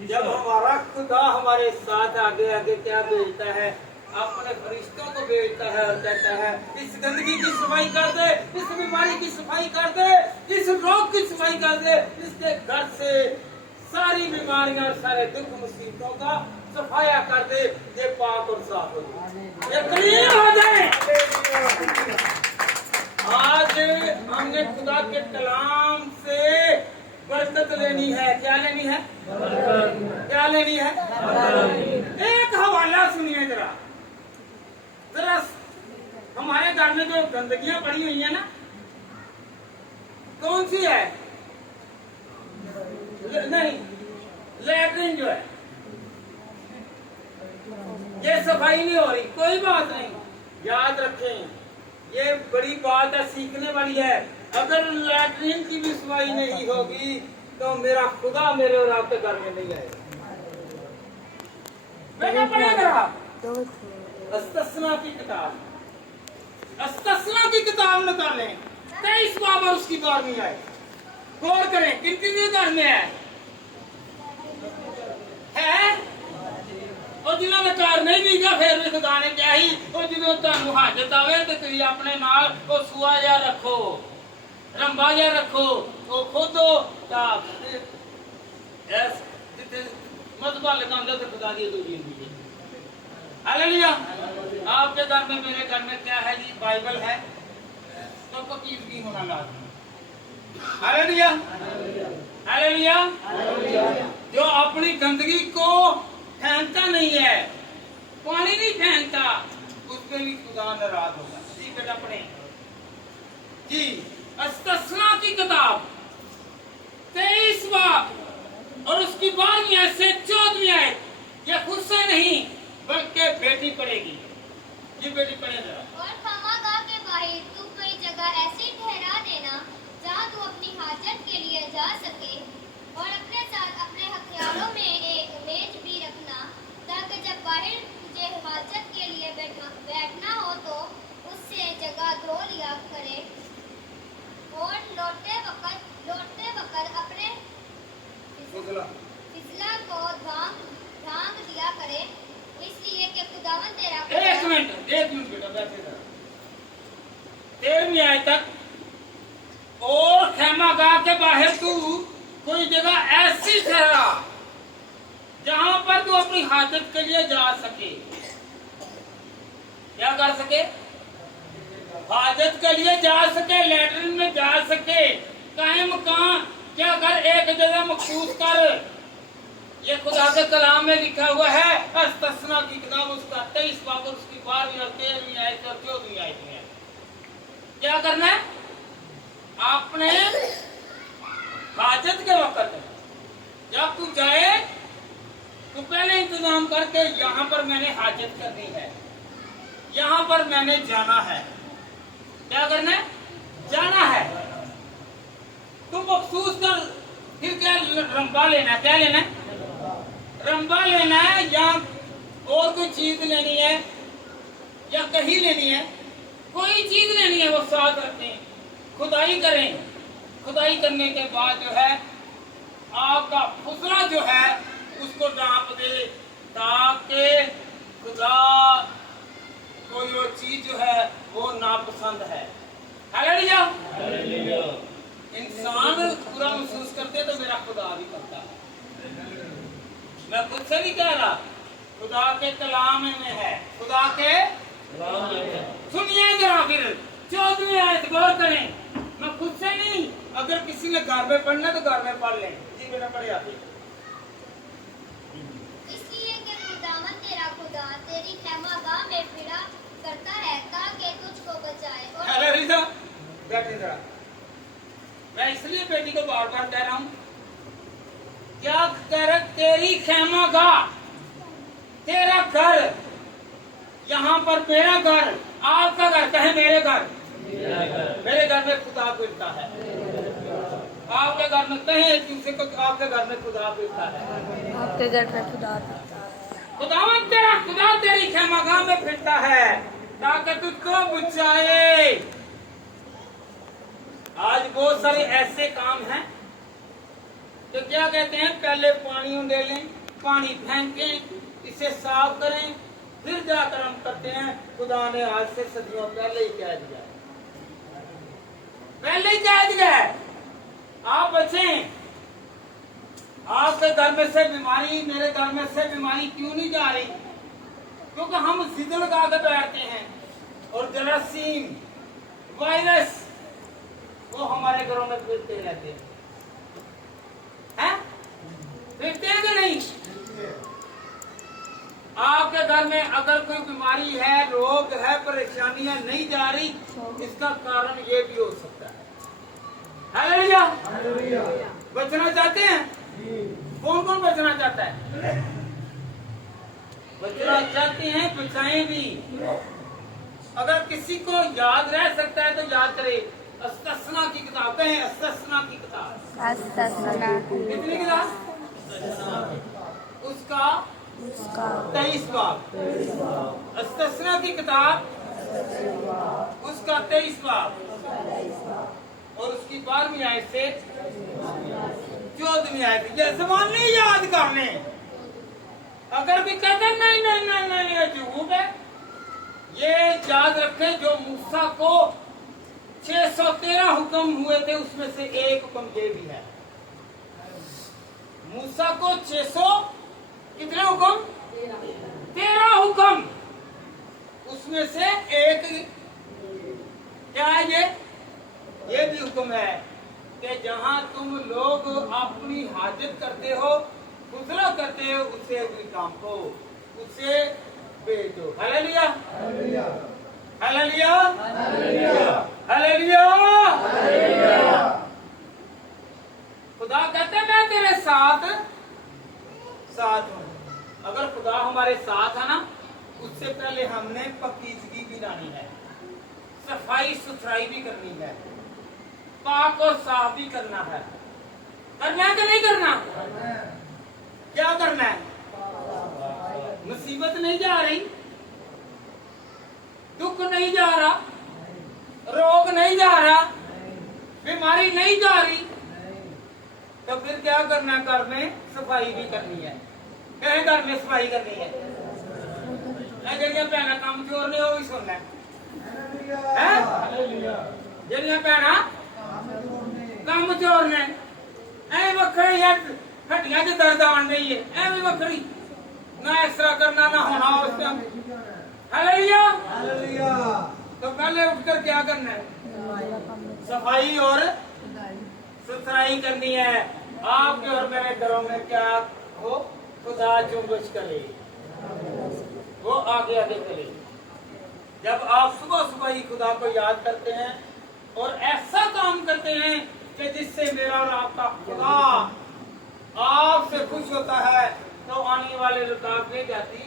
जब हमारा खुदा हमारे साथ आगे आगे क्या भेजता है, अपने फरिश्तों को भेजता है और कहता है इस गंदगी की सफाई कर दे, इस बीमारी की सफाई कर दे, इस रोग की सफाई कर दे, इसके घर से सारी बीमारियां और सारे दुख मुसीबतों का सफाया कर दे, ये पाक और साफ हो जाए, ये क्लीन हो जाए। आज हमने खुदा के कलाम से बरकत लेनी है। क्या लेनी है? क्या लेनी है? एक हवाला सुनिए जरा जरा। हमारे घर में जो गंदगियां पड़ी हुई है ना, कौन सी है? नहीं, लैट्रिन जो है, ये सफाई नहीं हो रही। कोई बात नहीं, याद रखें, ये बड़ी बात है, सीखने वाली है। अगर लैट्रिन की भी सफाई नहीं होगी तो मेरा खुदा मेरे और आपके घर में नहीं आएगा। बेटा पढ़ेगा अस्तस्ना की किताब, अस्तस्ना की किताब निकालें, 23 बाब और उसकी 12वीं आए। गौर करें, कितने घर में है? और जिन्होंने कार नहीं बीजा फिर भी खुदा ने क्या ही, और जिन्हों तुहानू हाजत आवे तो तुसीं अपने नाल वो सुआ जा रखो, रंबा जा रखो, वो खोदो जिथे मजबा लगांदे तो खुदा दी दूजी दी। हालेलुया। आपके घर में, मेरे घर में क्या है जी? बाइबल है तो पकीज़गी होना लाज़मी। Hallelujah, hallelujah. जो अपनी गंदगी को फेंकता नहीं है, पानी नहीं फेंकता, उस पर भी खुदा नाराज होगा। जी बेटा पढ़े जी, अस्तस्ना की किताब 23 बाब और उसकी 12वीं आयत से 14वीं आयत। ये खुद से नहीं बल्कि बेटी पढ़ेगी। जी बेटी पढ़े जरा। और खामागाह के बाहर तू कोई जगह ऐसी ठहरा देना जहाँ तू अपनी हाजत के लिए जा सके, और अपने साथ अपने हथियारों में एक मेज भी रखना, ताकि जब बाहर तुझे हाजत के लिए बैठना हो तो उससे जगह धो लिया करे, और लौटते वक्त अपने फिसला को धांग दिया करे, इसलिए कि खुदावन तेरा एक मिनट बेटा बैठे जरा। 13वीं आयत तक। और खैमागाह के बाहर तू कोई जगह ऐसी ठहरा जहां पर तू अपनी हाजत के लिए जा सके। क्या कर सके? हाजत के लिए जा सके, लैट्रिन में जा सके, कायम कहां क्या कर, एक जगह मखसूस कर। ये खुदा के कलाम में लिखा हुआ है। अस्तस्ना की किताब उसका 23 बाब और उसकी 12वीं और 13वीं आयत और 14वीं आयत में क्या करना है? आपने हाजत के वक्त जब तू जाए तो पहले इंतजाम करके, यहाँ पर मैंने हाजत करनी है, यहाँ पर मैंने जाना है। क्या करना है? जाना है। तुम मखसूस कर। फिर क्या रंबा लेना है? क्या लेना है? रंबा लेना है, या और कोई चीज लेनी है, या कहीं लेनी है, कोई चीज लेनी है, वो साथ रखें, खुदाई करें। खुदाई करने के बाद जो है आपका फुसला जो है उसको डांप दे, ताकि खुदा को जो चीज जो है वो नापसंद है। हालेलुया। इंसान पूरा महसूस करते तो मेरा खुदा भी करता है। मैं खुद से नहीं कह रहा, खुदा के कलाम में है, खुदा के सुनिए जरा। फिर 14वीं आयत गौर करें। मैं खुद से नहीं, अगर किसी ने घर में पढ़ना तो घर में पढ़ लें। जी बेटा पढ़े आप। इसलिए कि खुदावन तेरा खुदा तेरी खैमागाह में फिरा करता है, ताकि तुझको बचाए। और हालेलुया। बैठे जरा। मैं इसलिए बेटी को बार बार कह रहा हूँ, क्या कह रहे? तेरी खैमागाह, तेरा घर, यहाँ पर मेरा घर, आपका घर, कहे मेरे घर, मेरे घर में खुदा फिरता है। आपके घर में कहे किसी को, आपके घर में खुदा फिरता है, आपके घर में खुदा फिरता है। खुदावन तेरा खुदा तेरी खैमागाह में फिरता है ताकि तुझको बचाए। आज बहुत सारे ऐसे काम हैं तो क्या कहते हैं, पहले पानी उंडेलें, पानी फेंकें, इसे साफ करें, फिर जाकर हम करते हैं। खुदा ने आज से सदियों पहले ही कह दिया, पहले ही कह दिया है। आप बचें। आपके घर में से बीमारी, मेरे घर में से बीमारी क्यों नहीं जा रही? क्योंकि हम जिद लगा कर बैठते हैं और जरासीम, वायरस वो हमारे घरों में फिरते रहते हैं। फिरते हैं कि नहीं? आपके घर में अगर कोई बीमारी है, रोग है, परेशानियां नहीं जा रही, इसका कारण ये भी हो सकता है। हालेलुया। बचना चाहते हैं? कौन कौन बचना चाहता है? बचना चाहते हैं, बचाएं भी। अगर किसी को याद रह सकता है तो याद करे। अस्तस्ना की किताब है, अस्तस्ना की किताब। अस्तस्ना कितनी किताब? उसका 23 बाब। अस्तस्ना की किताब उसका 23 बाब और उसकी 12वीं आयत से 14वीं आयत। ये सवाल नहीं याद करने। अगर भी कहते नहीं नहीं नहीं नहीं ये झूठ है, ये याद रखें जो मूसा को 613 हुक्म हुए थे उसमें से एक हुक्म ये भी है। मूसा को 600 कितने हुक्म? 13 हुक्म, उसमें से एक क्या है? ये भी हुक्म है कि जहां तुम लोग अपनी हाजत करते हो, गुजरा करते हो, उससे भी काम को उसे भेजो। Hallelujah, hallelujah, hallelujah. खुदा कहते मैं तेरे साथ साथ हूं। अगर खुदा हमारे साथ है ना, उससे पहले हमने पकीजगी भी लानी है, सफाई सुथराई भी करनी है, पाक और साफ भी करना है। करना है कि नहीं करना? क्या करना है? मुसीबत नहीं जा रही, दुख नहीं जा रहा, रोग नहीं जा रहा, बीमारी नहीं जा रही, तो फिर क्या करना है? घर में सफाई भी करनी है। कहे घर में सफाई करनी है। जड़िया भैन काम चोर ने वो भी सुनना है। जड़िया भैन काम चोर ने ऐ वखरी हड्डियां च दर्द आन रही है, ऐ वखरी ना इस तरह करना ना होना उस टाइम। हालेलुया। तो पहले उठकर क्या करना है? सफाई और सुथराई करनी है। आपके और मेरे घरों में क्या हो? खुदा जुम्बश करे, वो आगे आगे करे। जब आप सुबह सुबह ही खुदा को याद करते हैं और ऐसा काम करते हैं कि जिससे मेरा और आपका खुदा आपसे खुश होता है, तो आने वाले रुकावटें जाती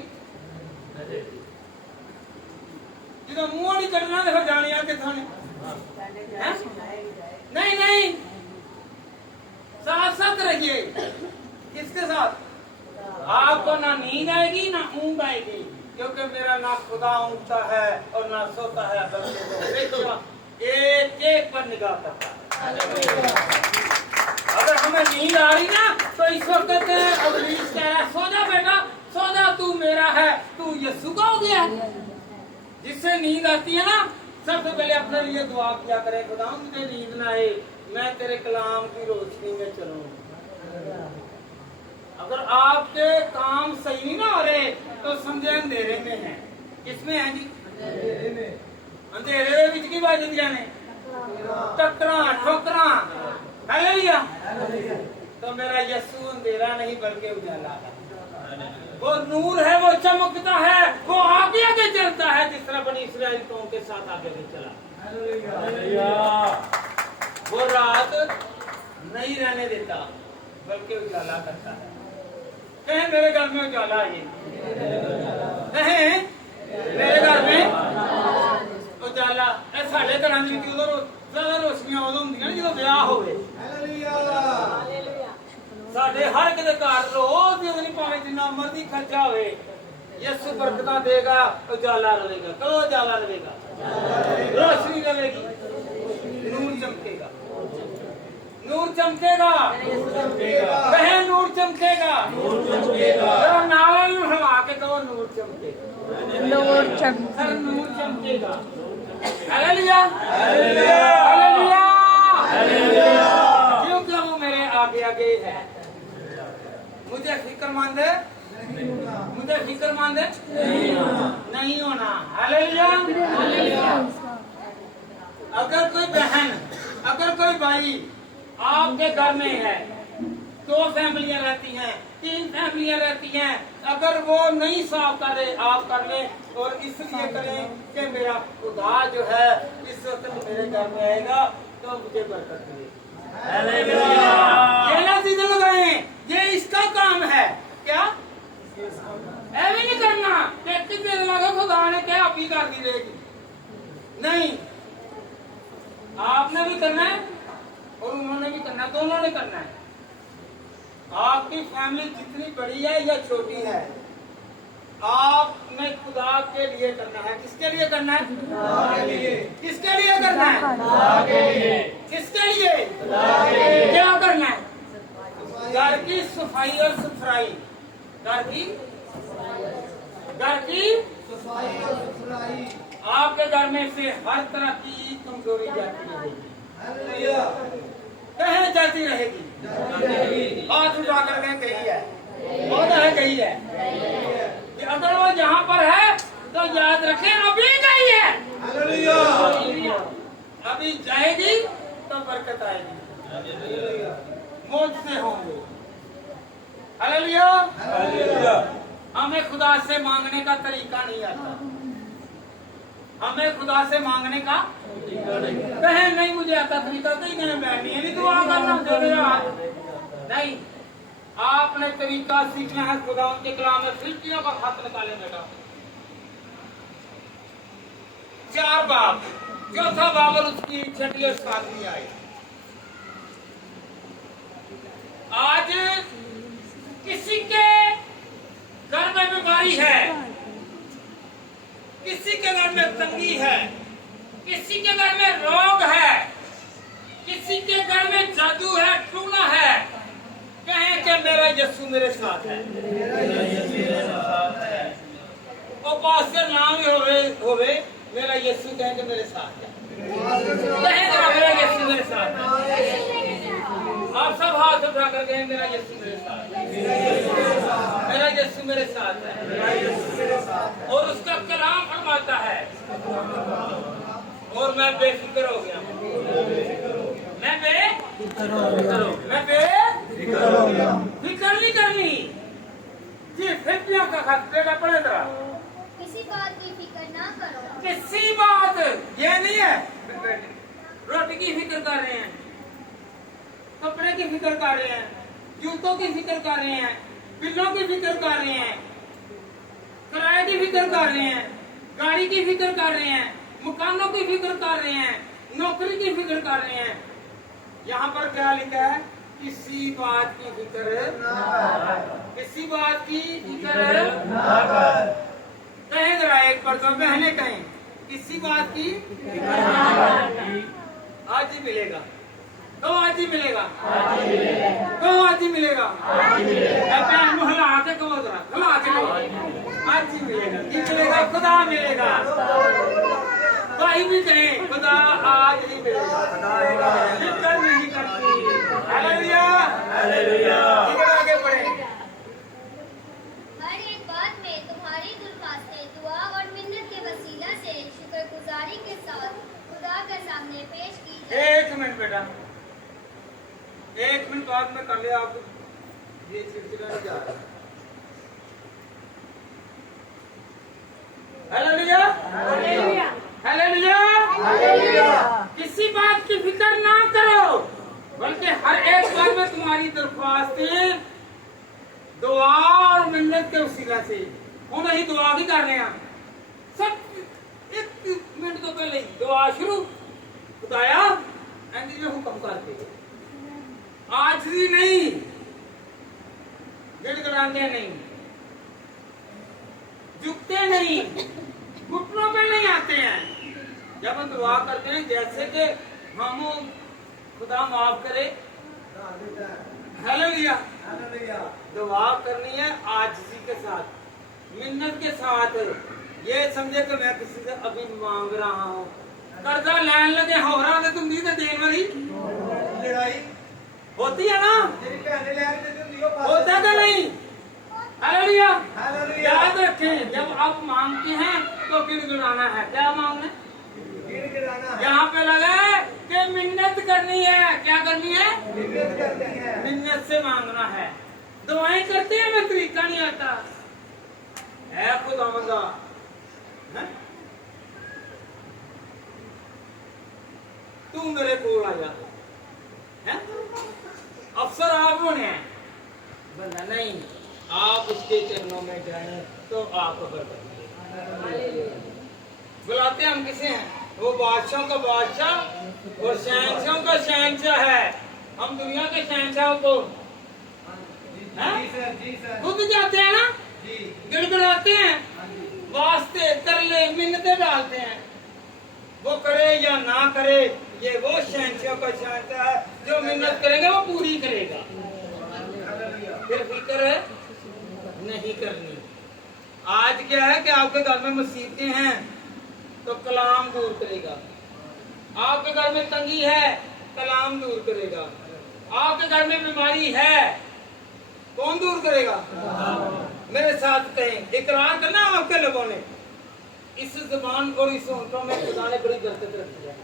जो मुंह नहीं करना तो जाने आके थाने नहीं नहीं, साथ साथ रहिए। किसके साथ? आपको ना नींद आएगी ना ऊँग आएगी, क्योंकि मेरा ना खुदा ऊँगता है और ना सोता है, बल्कि एक एक पर निगाह करता है। अगर हमें नींद आ रही ना तो इस वक्त इब्लीस कह रहा है सो जा बेटा, सो जा, तू मेरा है, तू यीशु का हो गया। जिससे नींद आती है ना, सबसे पहले अपने लिए दुआ किया करें, खुदा मुझे नींद ना आए, मैं तेरे कलाम की रोशनी में चलूं। अगर आपके काम सही नहीं ना हो रहे तो समझे अंधेरे में हैं। किसमें हैं जी? अंधेरे में की बात जाने टकरा ठोकरा। हालेलुया। तो मेरा यीशु अंधेरा नहीं बल्कि उजाला है। वो नूर है, वो चमकता है, वो आगे आगे चलता है, जिस तरह बनी इस्राएल कौम के साथ आगे आगे चला। वो रात नहीं रहने देता बल्कि उजाला करता है। कहें मेरे घर में उजाला है, कहें मेरे घर में उजाला। साढ़े घर ज्यादा रोशनियां उदों होंदियां जो ब्याह होवे। साढ़े हर किसी घर रोज नहीं पाने जिन्ना मर्जी खर्चा होवे, यीशु बरकत देगा, उजाला रहेगा। कदों उजाला रहेगा? रोशनी रहेगी, नूर चमकेगा। नूर चमकेगा, कहे नूर चमकेगा, जरा नारा हवा के कहो नूर चमकेगा, नूर सर चमकेगा। नूर चमकेगा। हालेलुया, हालेलुया, क्योंकि वो मेरे आगे आगे है। मुझे फिक्रमंद है, मुझे फिक्रमंद नहीं होना। हालेलुया। अगर कोई बहन, अगर कोई भाई आपके घर में है, 2 फैमिलियां रहती हैं, 3 फैमिलियां रहती हैं, अगर वो नहीं साफ करे आप कर लें और इसलिए करें कि मेरा खुदा जो है इस वक्त मेरे घर में आएगा तो मुझे बरकत मिलेगी। ये ना चीजें लगाए, ये इसका काम है। क्या ऐसे नहीं करना कि तेरे लगा खुदा ने क्या अभी कर दी रहेगी, नहीं, आपने भी करना है और उन्होंने भी करना है, दोनों ने करना है। आपकी फैमिली जितनी बड़ी है या छोटी है, आपने खुदा के लिए करना है। किसके लिए करना है? किसके लिए करना है? किसके लिए? क्या करना है? घर की सफाई और सुथराई, घर की आपके घर में से हर तरह की कमजोरी जाती रहेगी, कहीं जाती रहेगी। हाथ उठा कर कही है, बहुत है कही है कि अगर वो जहाँ पर है तो याद रखें अभी गई है, अभी जाएगी तो बरकत आएगी, मौज से होंगे। हालेलुया। हमें खुदा से मांगने का तरीका नहीं आता, हमें खुदा से मांगने का कहे नहीं मुझे आता तरीका, कहीं नहीं दुआ करना नहीं। आपने तरीका सीखना है खुदा के कलाम में। फिलिप्पियों का खत निकाले बेटा, 4 बाब, चौथा बाब और उसकी 6वीं और 7वीं आई। आज किसी के घर में बीमारी है, किसी के घर में तंगी है, किसी के घर में रोग है, किसी के घर में जादू है, टूना है, कहें कि मेरा यीशु मेरे साथ है। और पास्टर नाम ही होवे मेरा यीशु, कहें कि मेरे साथ है, कहें कि मेरा यीशु मेरे साथ है। आप सब हाथ उठा कर कहें मेरा यीशु मेरे साथ है, मेरा यीशु मेरे साथ है। और उसका कलाम फरमाता है और मैं बेफिक्र हो गया, मैं फिक्र नहीं करनी जी। फिलिप्पियों का खत बेटा पढ़े जरा। किसी बात की फिक्र ना करो। किसी बात, ये नहीं है रोटी की फिक्र कर रहे हैं, कपड़े की फिक्र कर रहे हैं, जूतों की फिक्र कर रहे हैं, बिलों की फिक्र कर रहे हैं, किराए की फिक्र कर रहे हैं, गाड़ी की फिक्र कर रहे हैं, मकानों की फिक्र कर रहे हैं, नौकरी की फिक्र कर रहे हैं। यहाँ पर क्या लिखा है? किसी बात की फिक्र, किसी बात की फिक्र कहें जरा एक पर, तो बहने कहें किसी बात की आज ही मिलेगा, तो आज ही मिलेगा, तो आज ही मिलेगा। बहन हिला के कहो जरा, हिला के कहो आज ही मिलेगा, की मिलेगा? खुदा मिलेगा। भाई भी कहें खुदा आज ही मिलेगा, फिक्र नहीं करती। Hallelujah, hallelujah. आगे बढ़े। हर एक बात में तुम्हारी दरख्वास्तें दुआ और मिन्नत के वसीला से शुक्रगुजारी के साथ खुदा के सामने पेश की जाए। 1 मिनट बेटा, 1 मिनट बाद में कर ले, आप ये चिड़चिड़ा नहीं जा रहा। Hallelujah, hallelujah, hallelujah. किसी बात की फिक्र ना करो, बल्कि हर एक बात में तुम्हारी दरख्वास्तें दुआ और मिन्नत के वसीला से, हम नहीं दुआ भी कर रहे हैं सब। 1 मिनट तो पहले ही दुआ शुरू, खुदाया एंडी में हुक्म करते, आज ही नहीं, गिड़गिड़ाते नहीं, झुकते नहीं, घुटनों पे नहीं आते हैं। जब हम दुआ करते हैं जैसे कि हम खुदा माफ करे, हालेलुया। दुआ करनी है आजिज़ी के साथ, मिन्नत के साथ। ये समझे कि मैं किसी से अभी मांग रहा हूँ, कर्जा लैन लगे हो रहा तो तुम दी तो देन वाली लड़ाई होती है ना, तेरी भैन ने लैन दे दी हो होता तो नहीं। हालेलुया। हालेलुया। याद रखें, जब आप मांगते हैं तो गिड़गिड़ाना है। क्या मांगना है? गिड़गिड़ाना है, यहाँ पे लगा है कि मिन्नत करनी है। क्या करनी है? मिन्नत करनी है। मिन्नत से मांगना है। दुआएं करते हैं, मैं तरीका नहीं आता है खुदावंदा। हैं? तू मेरे को आ जा, हैं? अफसर आप होने हैं, बंदा नहीं। आप उसके चरणों में जाएं तो आप अगर बुलाते हम किसे हैं? वो बादशाह का बादशाह और शहंशाह का शहंशाह है। हम दुनिया के शहंशाह को हैं? जी सर, जी सर, खुद जाते हैं ना, जी, गिड़गिड़ाते हैं, वास्ते तरले मिन्नतें डालते हैं। वो करे या ना करे, ये वो शहंशाह का शहंशाह है। जो मिन्नत करेगा वो पूरी करेगा। फिर फिक्र नहीं करनी। आज क्या है कि आपके घर में मुसीबतें हैं तो कलाम दूर करेगा। आपके घर में तंगी है, कलाम दूर करेगा। आपके घर में बीमारी है, कौन दूर करेगा? मेरे साथ कहें, इकरार करना आपके लोगों ने। इस जुबान और इस होंठों में खुदा ने बड़ी बरकत रखी है।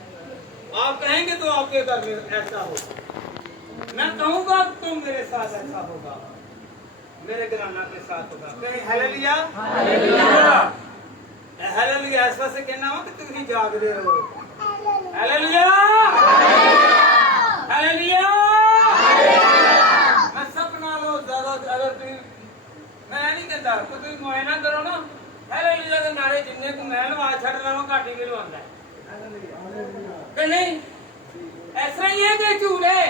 आप कहेंगे तो आपके घर में ऐसा होगा। मैं कहूंगा तो मेरे साथ ऐसा होगा, मेरे घराना के साथ होगा। कहीं हालेलुया। हालेलुया ऐसा से कहना हो कि तुम ही जागते रहो। हालेलुया। हालेलुया। मैं सपना लो ज्यादा, अगर तुम, मैं नहीं कहता तो तुम मुआयना करो ना। हालेलुया के नारे जिन्ने को मैं लवा छड़ लो घाटी भी लवांदा है कि नहीं? ऐसा ही है कि झूठ है?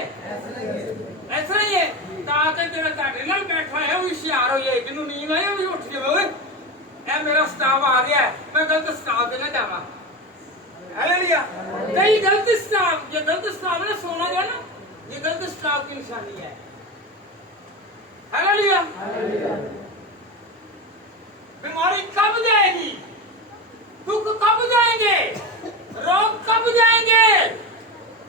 ऐसा ही है। ताकि तेरा घाटे नाल बैठा है वो होशियार हो जाए, जिन्होंने नींद आई वो उठ जाए। ओए ए मेरा स्टाफ आ गया है, मैं गलत स्टाफ देना चाहवा। हालेलुया। कई गलत स्टाफ, ये गलत स्टाफ ने सोना जो है ना, ये गलत स्टाफ की निशानी है। हालेलुया। बीमारी कब जाएगी? दुख कब जाएंगे? रोग कब जाएंगे?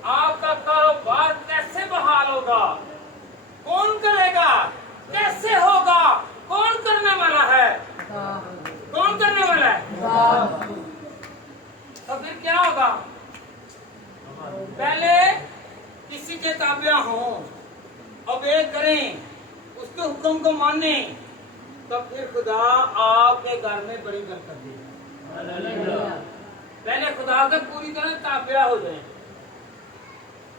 आपका कारोबार कैसे बहाल होगा? कौन करेगा? कैसे होगा? कौन करने वाला है? कौन करने वाला है? तो फिर क्या होगा? पहले किसी के ताबिया हो, obey करें, उसके हुक्म को माने, तो फिर खुदा आपके घर में बड़ी बरकत देगा। पहले खुदा के पूरी तरह ताबिया हो जाए।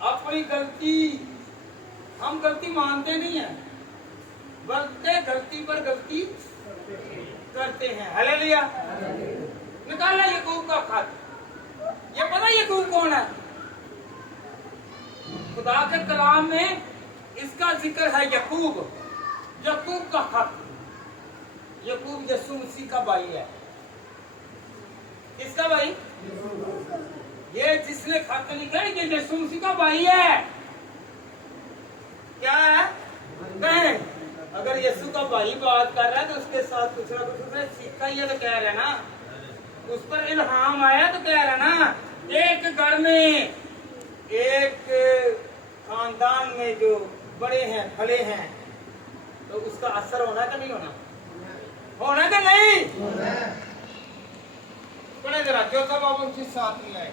अपनी गलती, हम गलती मानते नहीं है, बल्कि गलती पर गलती करते हैं। हालेलुया। निकालना यकूब का खत। ये पता यकूब कौन है? खुदा के कलाम में इसका जिक्र है यकूब। यकूब का खत। यकूब यीशु मसीह का भाई है। किसका भाई? ये जिसने खत लिखा है, ये यीशु मसीह का भाई है। क्या है? कहें, अगर यीशु का भाई बात कर रहा है तो उसके साथ कुछ ना कुछ उसने सीखा ही है, तो कह रहा है ना, उस पर इल्हाम आया तो कह रहा है ना। एक घर में, एक खानदान में जो बड़े हैं, फले हैं, तो उसका असर होना कि नहीं होना? होना कि नहीं? पढ़े जरा, जो सब आप उनके साथ में आए।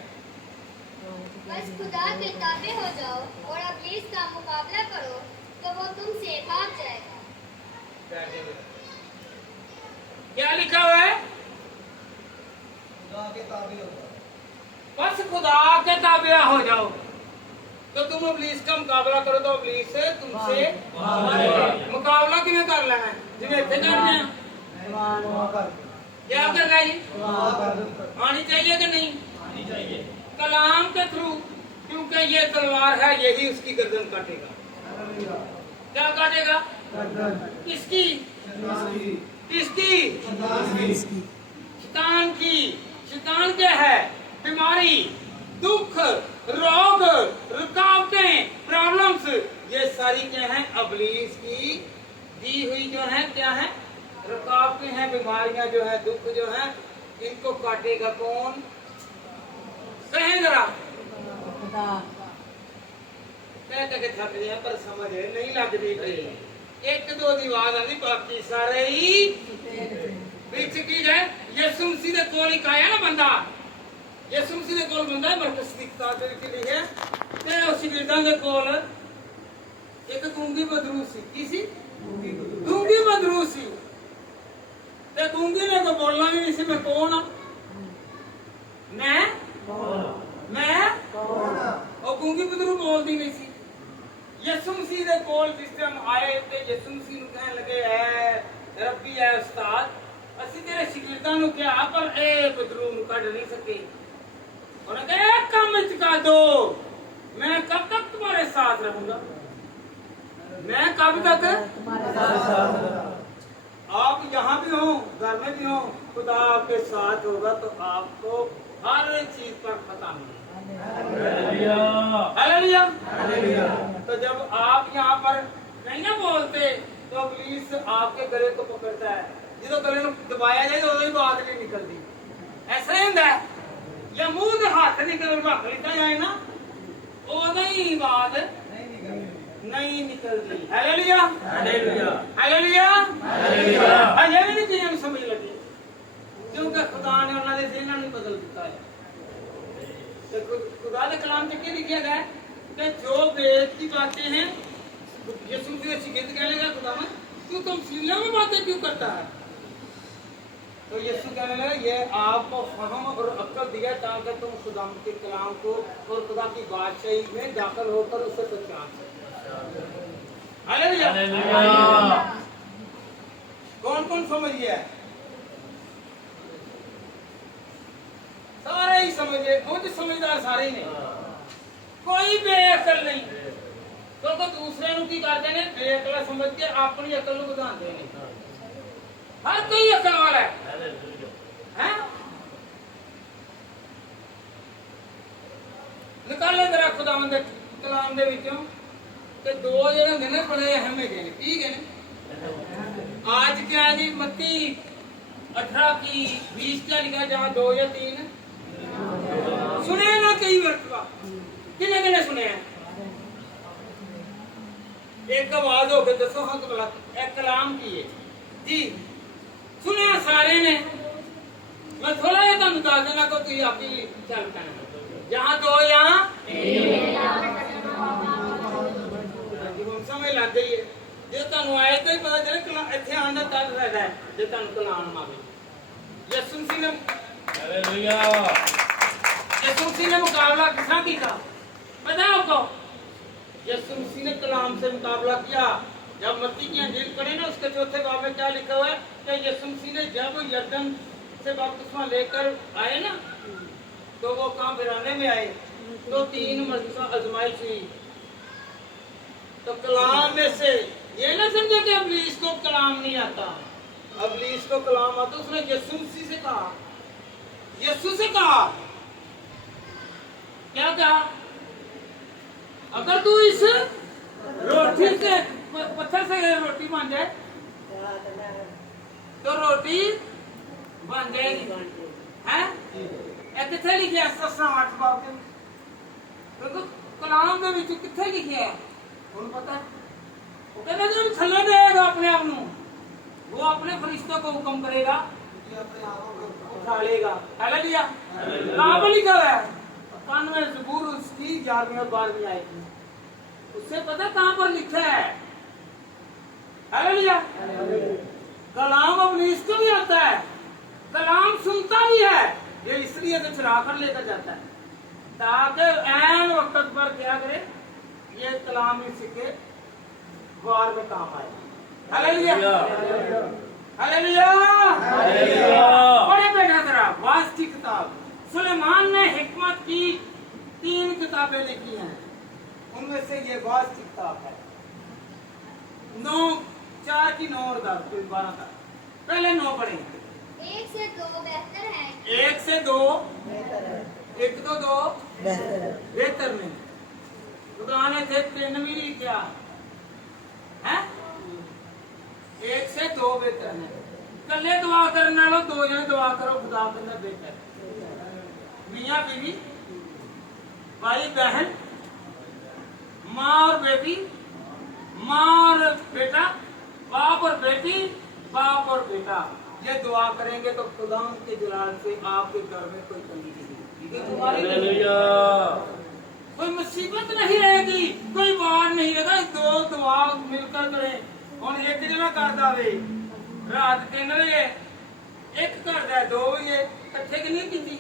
बस खुदा के ताबे हो जाओ और इब्लीस का मुकाबला करो तो वो तुमसे भाग जाएगा। क्या लिखा हुआ है? खुदा के ताबे हो जाओ। बस खुदा के ताबे हो जाओ तो तुम इब्लीस का मुकाबला करो, तो इब्लीस से तुमसे मुकाबला किਵੇਂ कर लेना है? जिन्हें इतने करना है, क्या करना है जी? आनी चाहिए कि नहीं? आनी चाहिए। कलाम के थ्रू, क्योंकि ये तलवार है, यही उसकी गर्दन काटेगा। क्या काटेगा? किसकी? किसकी? शैतान की। शैतान क्या है? बीमारी, दुख, रोग, रुकावटें, प्रॉब्लम्स, ये सारी क्या है, इब्लीस की दी हुई जो है क्या है, रुकावटें हैं, बीमारियां जो है, दुख जो है, इनको काटेगा कौन? कहें जरा। कह के थक गए पर समझ नहीं लग रही। एक दो दीवार आती, बाकी सारे ही विच की है। यसु मसीह दे कोल ही आया ना बंदा, यसु मसीह दे कोल बंदा मरकस दी किताब दे विच लिखिया ते उस शिगिर्दां दे कोल एक गूंगी बदरू सी। की सी? गूंगी बदरू सी। ते गूंगी ने तो बोलना भी नहीं सी, मैं कौन हां, मैं और गूंगी बदरू बोलदी नहीं सी। यसु मसीह दे कोल जिस टाइम आए ते यसु मसीह नु कहन लगे, है रब्बी, है उस्ताद, ਅਸੀਂ तेरे शिगिर्दां नु क्या पर ए बदरू नु कढ नहीं सके। उन्होंने कहा एक काम विच कर दो, मैं कब तक तुम्हारे साथ रहूंगा, मैं कब तक तुम्हारे साथ। आप यहाँ भी हो, घर में भी हो, खुदा आपके साथ होगा तो आपको हर चीज पर पता मिलेगा। हालेलुया। तो जब आप यहाँ पर नहीं ना बोलते तो इब्लीस आपके गले को पकड़ता है। जो गले को दबाया जाए तो ही बात नहीं निकलती, ऐसा ही होता है। या मुंह से हाथ निकल रख लेता जाए ना, वो नहीं बात नहीं निकलती। Hallelujah, hallelujah, hallelujah, hallelujah. अजे भी नहीं चीज़ समझ लगी, क्योंकि खुदा ने उन्होंने ज़हन नहीं बदल दिया है। तो खुदा के कलाम में क्या लिखा गया है कि जो वेद की बातें हैं, यीशु मसीह शिगिर्द कह लेगा खुदा में, तू तमसीलों में बातें क्यों करता है? तो यीशु कहने लगा, ये आपको फहम और अक्ल दिया ताकि तुम खुदा के कलाम को और खुदा की बादशाही में दाखिल होकर उसे पहचान सको। हालेलुया। कौन कौन समझ गया? सारे ही समझे, खुद समझदार सारे ही नहीं, कोई बेअकल नहीं। क्योंकि दूसरे नु की करते हैं, बेअकल समझ के अपनी अकल को बढ़ाते हैं। हर कोई अकल वाला है। निकाले जरा खुदावंद दे कलाम दे विचों ते दो जेड़े होंदे ने बड़े अहम है ने। ठीक है ने, आज क्या जी मत्ती 18 की 20 का लिखा, जहां 2 या 3 सुने ना कई मरतबा। किने किने सुने हैं? एक आवाज हो के दसो हाँ तो भला एक कलाम की है जी, सुने सारे ने। मैं थोड़ा या तुम बता देना को तू आप ही चल पाना, जहाँ 2 यहाँ समय लग गई है। जो तुम आए तो ही पता चले इतने आने तक रहता है जो तुम कलाम आवे। यसु मसीह ने, हालेलुया, यसु मसीह ने मुकाबला किसका किया पता है आपको? यसु मसीह ने कलाम से मुकाबला किया। जब मत्ती की अंजील पढ़े ना, उसके 4थे बाब में क्या लिखा हुआ है कि यसु मसीह ने जब यरदन से बपतिस्मा लेकर आए ना, तो वो काम फिराने में आए तो 3 मरतबा आजमाइश हुई। तो कलाम में से ये ना समझे कि इब्लीस को कलाम नहीं आता, इब्लीस को कलाम आता। उसने यसु मसीह से कहा, यसु से कहा, क्या कहा? अगर तू इस रोटी से पत्थर से रोटी बन जाए तो रोटी बन जाएगी, है? कितने लिखे 8 बाब के? तो कलाम के विच कितने लिखे है उन्हें पता है? वो कहते जो थल्ले देगा अपने आप नू, वो अपने फरिश्तों को हुक्म करेगा, उठा लेगा। हालेलुया। कहाँ पर लिखा है? 91 ज़बूर उसकी 11वीं और 12वीं आयत में। उससे पता कहाँ पर लिखा है? हालेलुया। कलाम इब्लीस को भी आता है, कलाम सुनता भी है, ये इसलिए तो चुरा कर लेकर जाता है ताकि ऐन वक्त पर क्या करे, ये कलाम ही सीखे वार में काम आए। Hallelujah, hallelujah, hallelujah. बड़े बेटा जरा वास की किताब, सुलेमान ने हिकमत की 3 किताबें लिखी हैं, उनमें से ये वास की किताब है। 4 की 9 और 10 कोई 12 तक। पहले 9 पढ़े। 1 से 2 बेहतर है, 1 से 2 1 तो 2 बेहतर नहीं। खुदा ने थे 3 भी नहीं किया, हैं? एक से दो बेहतर है। कल्ले दुआ करने वालों दो जने दुआ करो, खुदा के अंदर बेहतर है। मियाँ बीवी, भाई बहन, माँ और बेटी, माँ और बेटा, बाप और बेटी, बाप और बेटा, ये दुआ करेंगे तो खुदा के जलाल से आपके घर में कोई कमी नहीं होगी, तुम्हारी कोई मुसीबत नहीं रहेगी, कोई वार नहीं रहेगा। दो दुआ मिलकर करें और एक जना कर दावे रात 3 बजे एक कर दे 2 बजे इकट्ठे की नहीं की,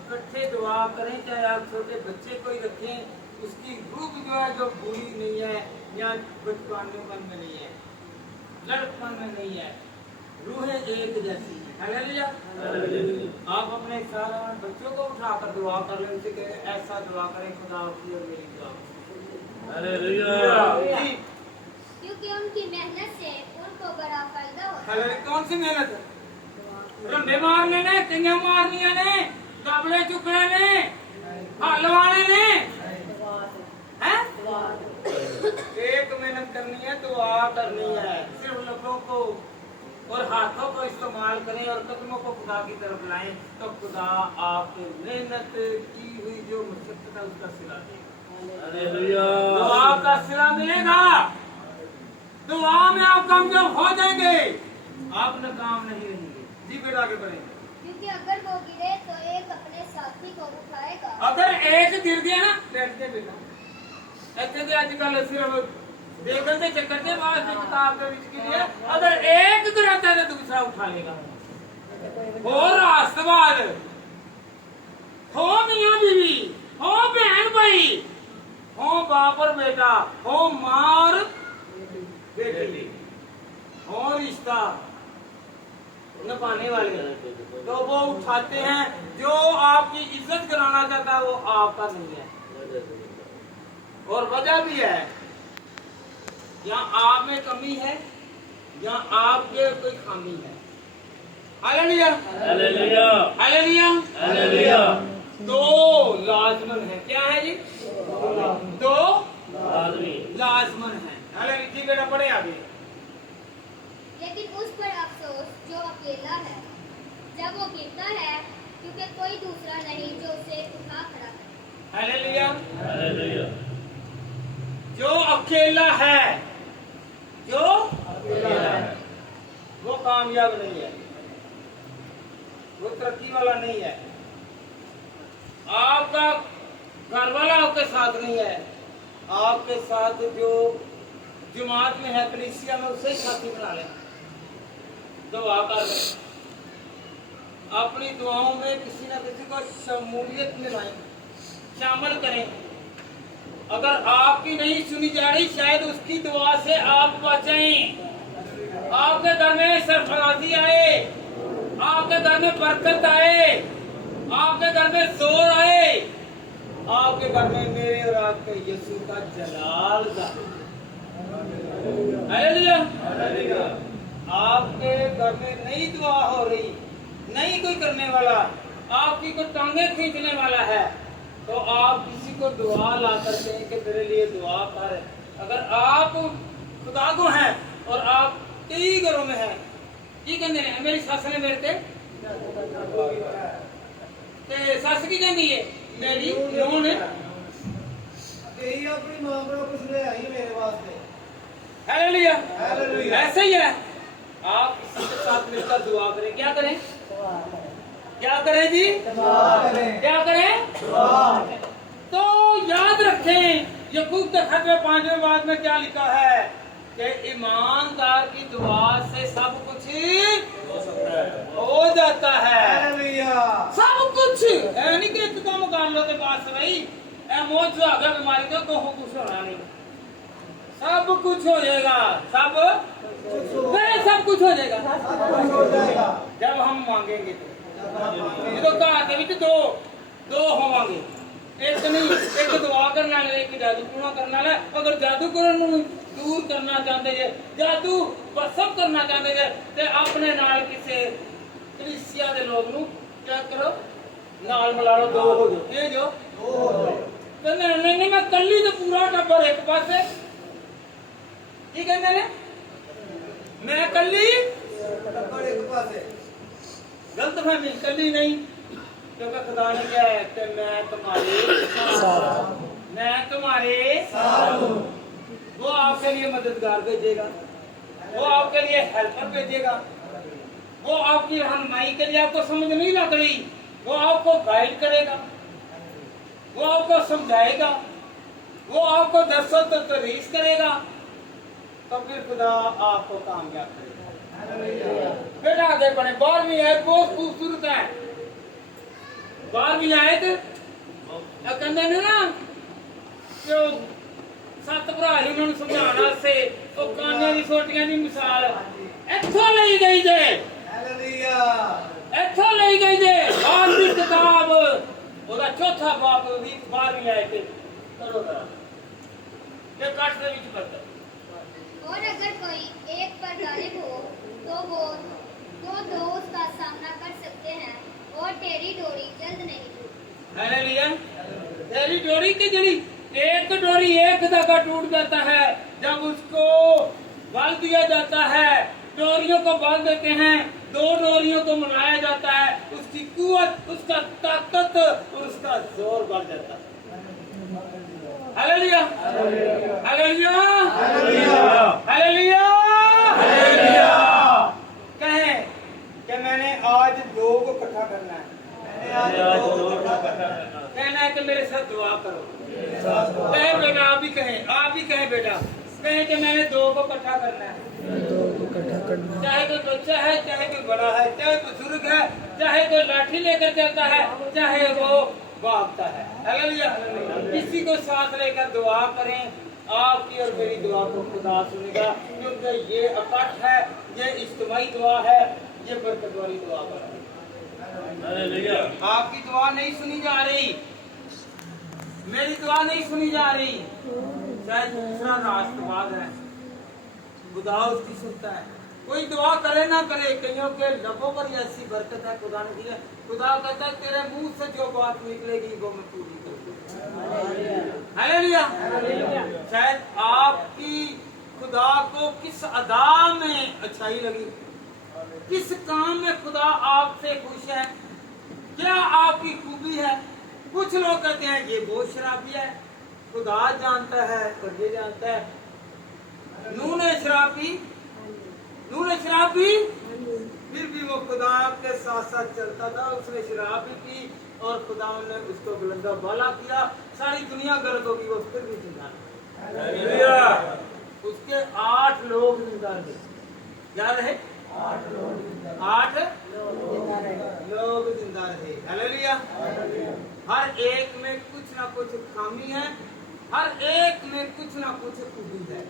इकट्ठे दुआ करें। चाहे आप छोटे बच्चे कोई रखें, उसकी रूप जो है जो बुरी नहीं है या बचपन में नहीं है, लड़कपन में नहीं है, रूहें एक जैसी है। हालेलुया। आप अपने सारा बच्चों को उठाकर दुआ कर लें, उनसे कहें ऐसा दुआ करें खुदा आपकी और मेरी दुआ। हालेलुया। क्योंकि उनकी मेहनत से उनको बड़ा फायदा होता है। हालेलुया। कौन सी मेहनत है? रंडे मारने ने, किंगे मारनिया ने, काबले चुकने ने, हलवाने ने, हैं? एक मेहनत करनी है, दुआ करनी है। सिर्फ लफ्जों को और हाथों को इस्तेमाल करें और कदमों को खुदा की तरफ लाएं, तो खुदा आपके मेहनत की हुई जो मशक्कत है उसका सिला देगा। दुआ का सिला मिलेगा। दुआ में आप कामयाब हो जाएंगे, आप नाकाम नहीं रहेंगे। जी बेटा आगे बढ़ेंगे। क्योंकि अगर वो गिरे तो एक अपने साथी को उठाएगा। अगर एक गिर गया ना, बैठते बेटा ऐसे तो आजकल सिर्फ बेगल के चक्कर के बाद किताब के बीच के लिए अगर एक गिराता है तो दूसरा उठा लेगा। हो राष्ट्रवाद, हो मियाँ बीवी, हो बहन भाई, हो बाप और बेटा, हो माँ और बेटी, हो रिश्ता निभाने वाले, तो वो उठाते हैं। जो आपकी इज्जत कराना चाहता है वो आपका नहीं है, और वजह भी है, या आप में कमी है या आपके कोई खामी है। Hallelujah, hallelujah, hallelujah, hallelujah. दो लाजमन है। क्या है जी? दो लाजमन है। हालेलुया। जी बेटा पढ़े आगे। लेकिन उस पर अफसोस जो अकेला है जब वो गिरता है, क्योंकि कोई दूसरा नहीं जो उसे उठा खड़ा करे। Hallelujah, hallelujah. जो अकेला है, जो अकेला है, वो कामयाब नहीं है, वो तरक्की वाला नहीं है। आपका घर वाला आपके साथ नहीं है, आपके साथ जो जमात में है, कलीसिया में, उसे साथी बना लें। दुआ कर लें, अपनी दुआओं में किसी न किसी को शमूलियत में लाएं, शामिल करें। अगर आपकी नहीं सुनी जा रही, शायद उसकी दुआ से आप बचें। आपके घर में सरफराजी आए, आपके घर में बरकत आए, आपके घर में जोर आए, आपके घर में मेरे और आपके यीशु का जलाल का। हालेलुया। आपके घर में नई दुआ हो रही, नहीं कोई करने वाला, आपकी कोई टांगे खींचने वाला है, तो आप किसी को दुआ ला करते हैं कि मेरे लिए दुआ कर। अगर आप खुदा को हैं और आप कई घरों में हैं, की कहते हैं मेरी सस ने मेरे ते सस की कहती है मेरी नूह ने यही अपनी मां को कुछ ले आई मेरे वास्ते। Hallelujah, hallelujah. ऐसे ही है। आप किसी के साथ मिलकर दुआ करें। क्या करें? क्या करें जी? क्या करें? तो याद रखें, यकूब के खत में 5वें बात में क्या लिखा है कि ईमानदार की दुआ से सब कुछ हो जाता है। सब कुछ है नहीं कि एक काम कर लो के पास भाई मौत जो आ गया बीमारी तो कुछ होना नहीं, सब कुछ हो जाएगा। सब कुछ हो जाएगा जब हम मांगेंगे। तो कहा दो होवांगे, एक नहीं, एक दुआ करना है, एक जादू टूना करना है। अगर जादू दूर करना चाहते हैं, जादू सब करना चाहते हैं, तो अपने नाल किसी कलीसिया के लोग नू क्या करो, नाल मिला लो, दो हो जाओ। ये जो नहीं, मैं कली तो पूरा टब्बर एक पासे की कहते ने मैं कली टक्कर एक पासे गलत फहमी कली नहीं क्योंकि खुदा ने क्या है कि मैं तुम्हारे साथ हूं। वो आपके लिए मददगार भेजेगा, वो आपके लिए हेल्पर भेजेगा, वो आपकी रहनुमाई के लिए आपको समझ नहीं लग रही वो आपको गाइड करेगा, वो आपको समझाएगा, वो आपको दरअसल तदरीस करेगा, तो फिर खुदा आपको कामयाब करेगा। बेटा आगे बढ़े। 12वीं आयत बहुत खूबसूरत है। 12वीं आयत कहते हैं ना जो 7 भरा ही उन्होंने समझाना से तो काने दी सोटियां दी मिसाल इत्थों ली गई जे, हालेलुया इत्थों ली गई जे। और दी किताब ओदा चौथा बाप दी 12वीं आयत करो करा ये काट दे विच पढ़। और अगर कोई एक पर गालिब हो तो वो दो उसका सामना कर सकते हैं और तेरी डोरी जल्द नहीं टूटती। हालेलुया। तेरी डोरी की जड़ी एक डोरी एक धागा टूट जाता है जब उसको बांध दिया जाता है, डोरियों को बांध देते हैं, 2 डोरियों को मिलाया जाता है, उसकी कुवत, उसका ताकत और उसका जोर बढ़ जाता है। Hallelujah hallelujah hallelujah hallelujah. कहें कि मैंने आज 2 को इकट्ठा करना है, कहना है कि मेरे साथ दुआ करो। कहे बेटा आप भी कहें बेटा कहें कि मैंने 2 को इकट्ठा करना है। चाहे कोई बच्चा है, चाहे कोई बड़ा है, चाहे बुजुर्ग है, चाहे कोई लाठी लेकर चलता है, चाहे वो भागता है। हालेलुया। किसी को साथ लेकर दुआ करें, आपकी और मेरी दुआ को खुदा सुनेगा, क्योंकि ये इकट्ठ है, ये इज्तिमाई दुआ है, ये बरकत वाली दुआ है। आपकी दुआ नहीं सुनी जा रही, मेरी दुआ नहीं सुनी जा रही, शायद दूसरा राष्ट्रवाद है, खुदा उसकी सुनता है। कोई दुआ करे ना करे, कईयों के लबों पर ऐसी बरकत है खुदा ने दी है। खुदा कहता है तेरे मुंह से जो बात निकलेगी वो मैं पूरी करूंगा। हालेलुया। शायद आपकी खुदा को किस अदा में अच्छाई लगी, किस काम में खुदा आपसे खुश है, क्या आपकी खूबी है। कुछ लोग कहते हैं ये बहुत शराबी है, खुदा जानता है और ये जानता है। नूह ने शराब पी, फिर भी वो खुदा के साथ साथ चलता था। उसने शराब भी पी और खुदा ने उसको बुलंदा बाला किया, सारी दुनिया गर्क होगी, वो फिर भी जिंदा रहा। उसके 8 लोग जिंदा रहे। क्या रहे? 8 लोग जिंदा रहे। हालेलुया। हर एक में कुछ ना कुछ खामी है, हर एक में कुछ ना कुछ खूबी है।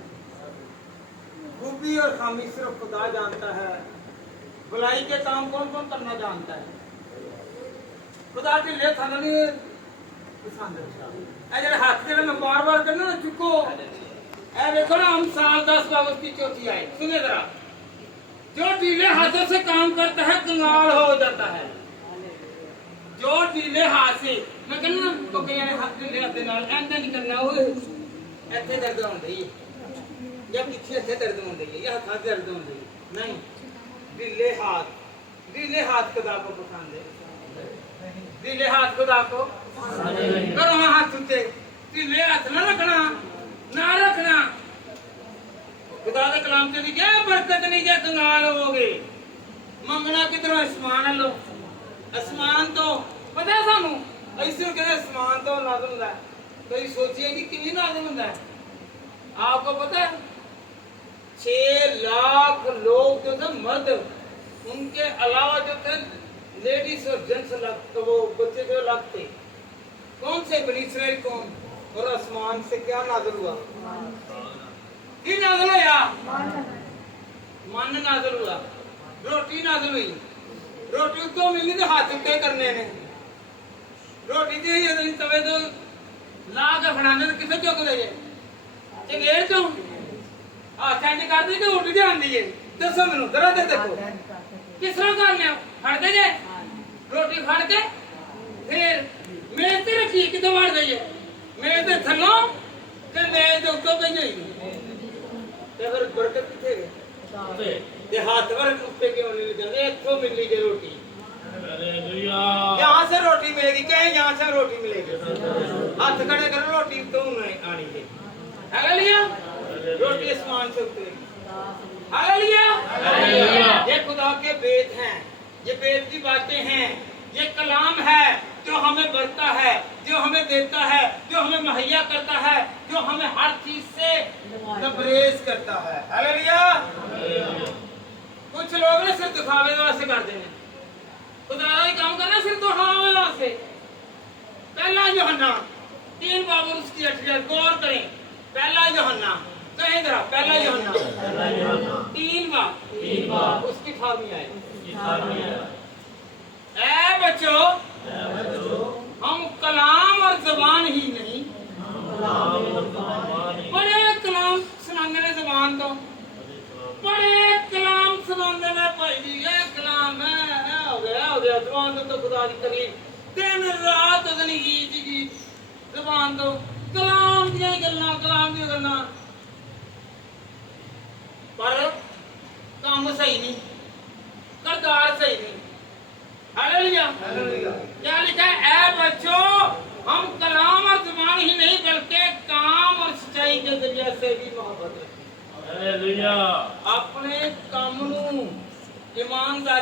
खूबी और खामी सिर्फ खुदा जानता है। भलाई के काम कौन कौन करना जानता है? खुदा के लिए था नहीं पसंद है। हाथ के मैं बार बार करना ना चुको ऐ देखो ना, हम साल 10 बाबत की चौथी आए। सुने जरा, जो ढीले हाथों से काम करता है कंगाल हो जाता है। जो ढीले हाथ से मैं कहना तो कई हाथ ढीले हाथ नाल ऐंदा नहीं करना, वो ਇੱਥੇ दर्द होंदी है या पीछे ਇੱਥੇ दर्द होंदी है या हाथ दर्द होंदी है। नहीं, ढीले हाथ खुदा को पसंद है। ढीले हाथ खुदा को करो हाथ उठे, ढीले हाथ ना रखना, ना रखना। खुदा के कलाम से लिखा बरकत नहीं जे कंगाल होगे। मंगना किधरों? आसमान लो। आसमान तो पता है सानू, ऐसे कहते आसमान तो नाज़िल होता है। कई सोचिए कि कितनी नाज़िल होता है। आपको पता है 6 लाख लोग जो थे मर्द, उनके अलावा जो थे लेडीज और जेंट्स तो वो बच्चे जो अलग थे। कौन से? बनी इस्राएल कौम। और आसमान से क्या नाज़िल हुआ? की नाज़िल हुआ? मन नाज़िल हुआ। रोटी नाज़िल हुई। रोटी उसको मिली तो हाथ उठे करने ने। रोटी दी तवे तो ला के फड़ाने तो किसे चुक दे चंगेर चो हाथ इंज कर दी तो उठ जाती है। दसो मैनू जरा दे देखो किस तरह करने फड़ते जे रोटी फड़ के फिर मेज ते रखी कितों वड़ गई है? मेज के थलों ते मेज के उत्तों गई हुई ਤੇ ਫਿਰ ਬਰਕਤ ਕਿੱਥੇ ਗਈ ਤੇ ਹੱਥ ਵਰ ਉੱਤੇ क्यों नहीं लगे इत्थों मिली जे रोटी यहाँ से रोटी मिलेगी कहीं यहाँ से रोटी मिलेगी हाथ खड़े करो रोटी तो आनी है हालेलुया रोटी आसमान से उतरेगी हालेलुया ये खुदा के वेद हैं ये वेद की बातें हैं ये कलाम है जो हमें बढ़ता है जो हमें देता है जो हमें मुहैया करता है जो हमें हर चीज से लबरेज करता है हालेलुया कुछ लोग ने सिर्फ दिखावे वास्ते करते हैं खुदा का काम करना सिर्फ दिखावे वास्ते पहला यूहन्ना 3 बाब उसकी 8 गौर करें पहला यूहन्ना कहें जरा पहला यूहन्ना 3 बाब उसकी 18वीं आयत ऐ बच्चों हम कलाम और जबान ही नहीं बड़े कलाम सुनाने ने जबान तो बड़े कलाम सुनाने ने भाई जी ये कलाम है हो गया जबान तो खुदा की तारीफ दिन रात अगली गीत जबान तो कलाम दी गल्लां पर काम सही नहीं करदार सही नहीं हालेलुया क्या लिखा है ऐ बच्चों हम कलाम और जुबान ही नहीं बल्कि काम और सच्चाई के जरिए से भी मोहब्बत रखें हालेलुया अपने काम नू ईमानदारी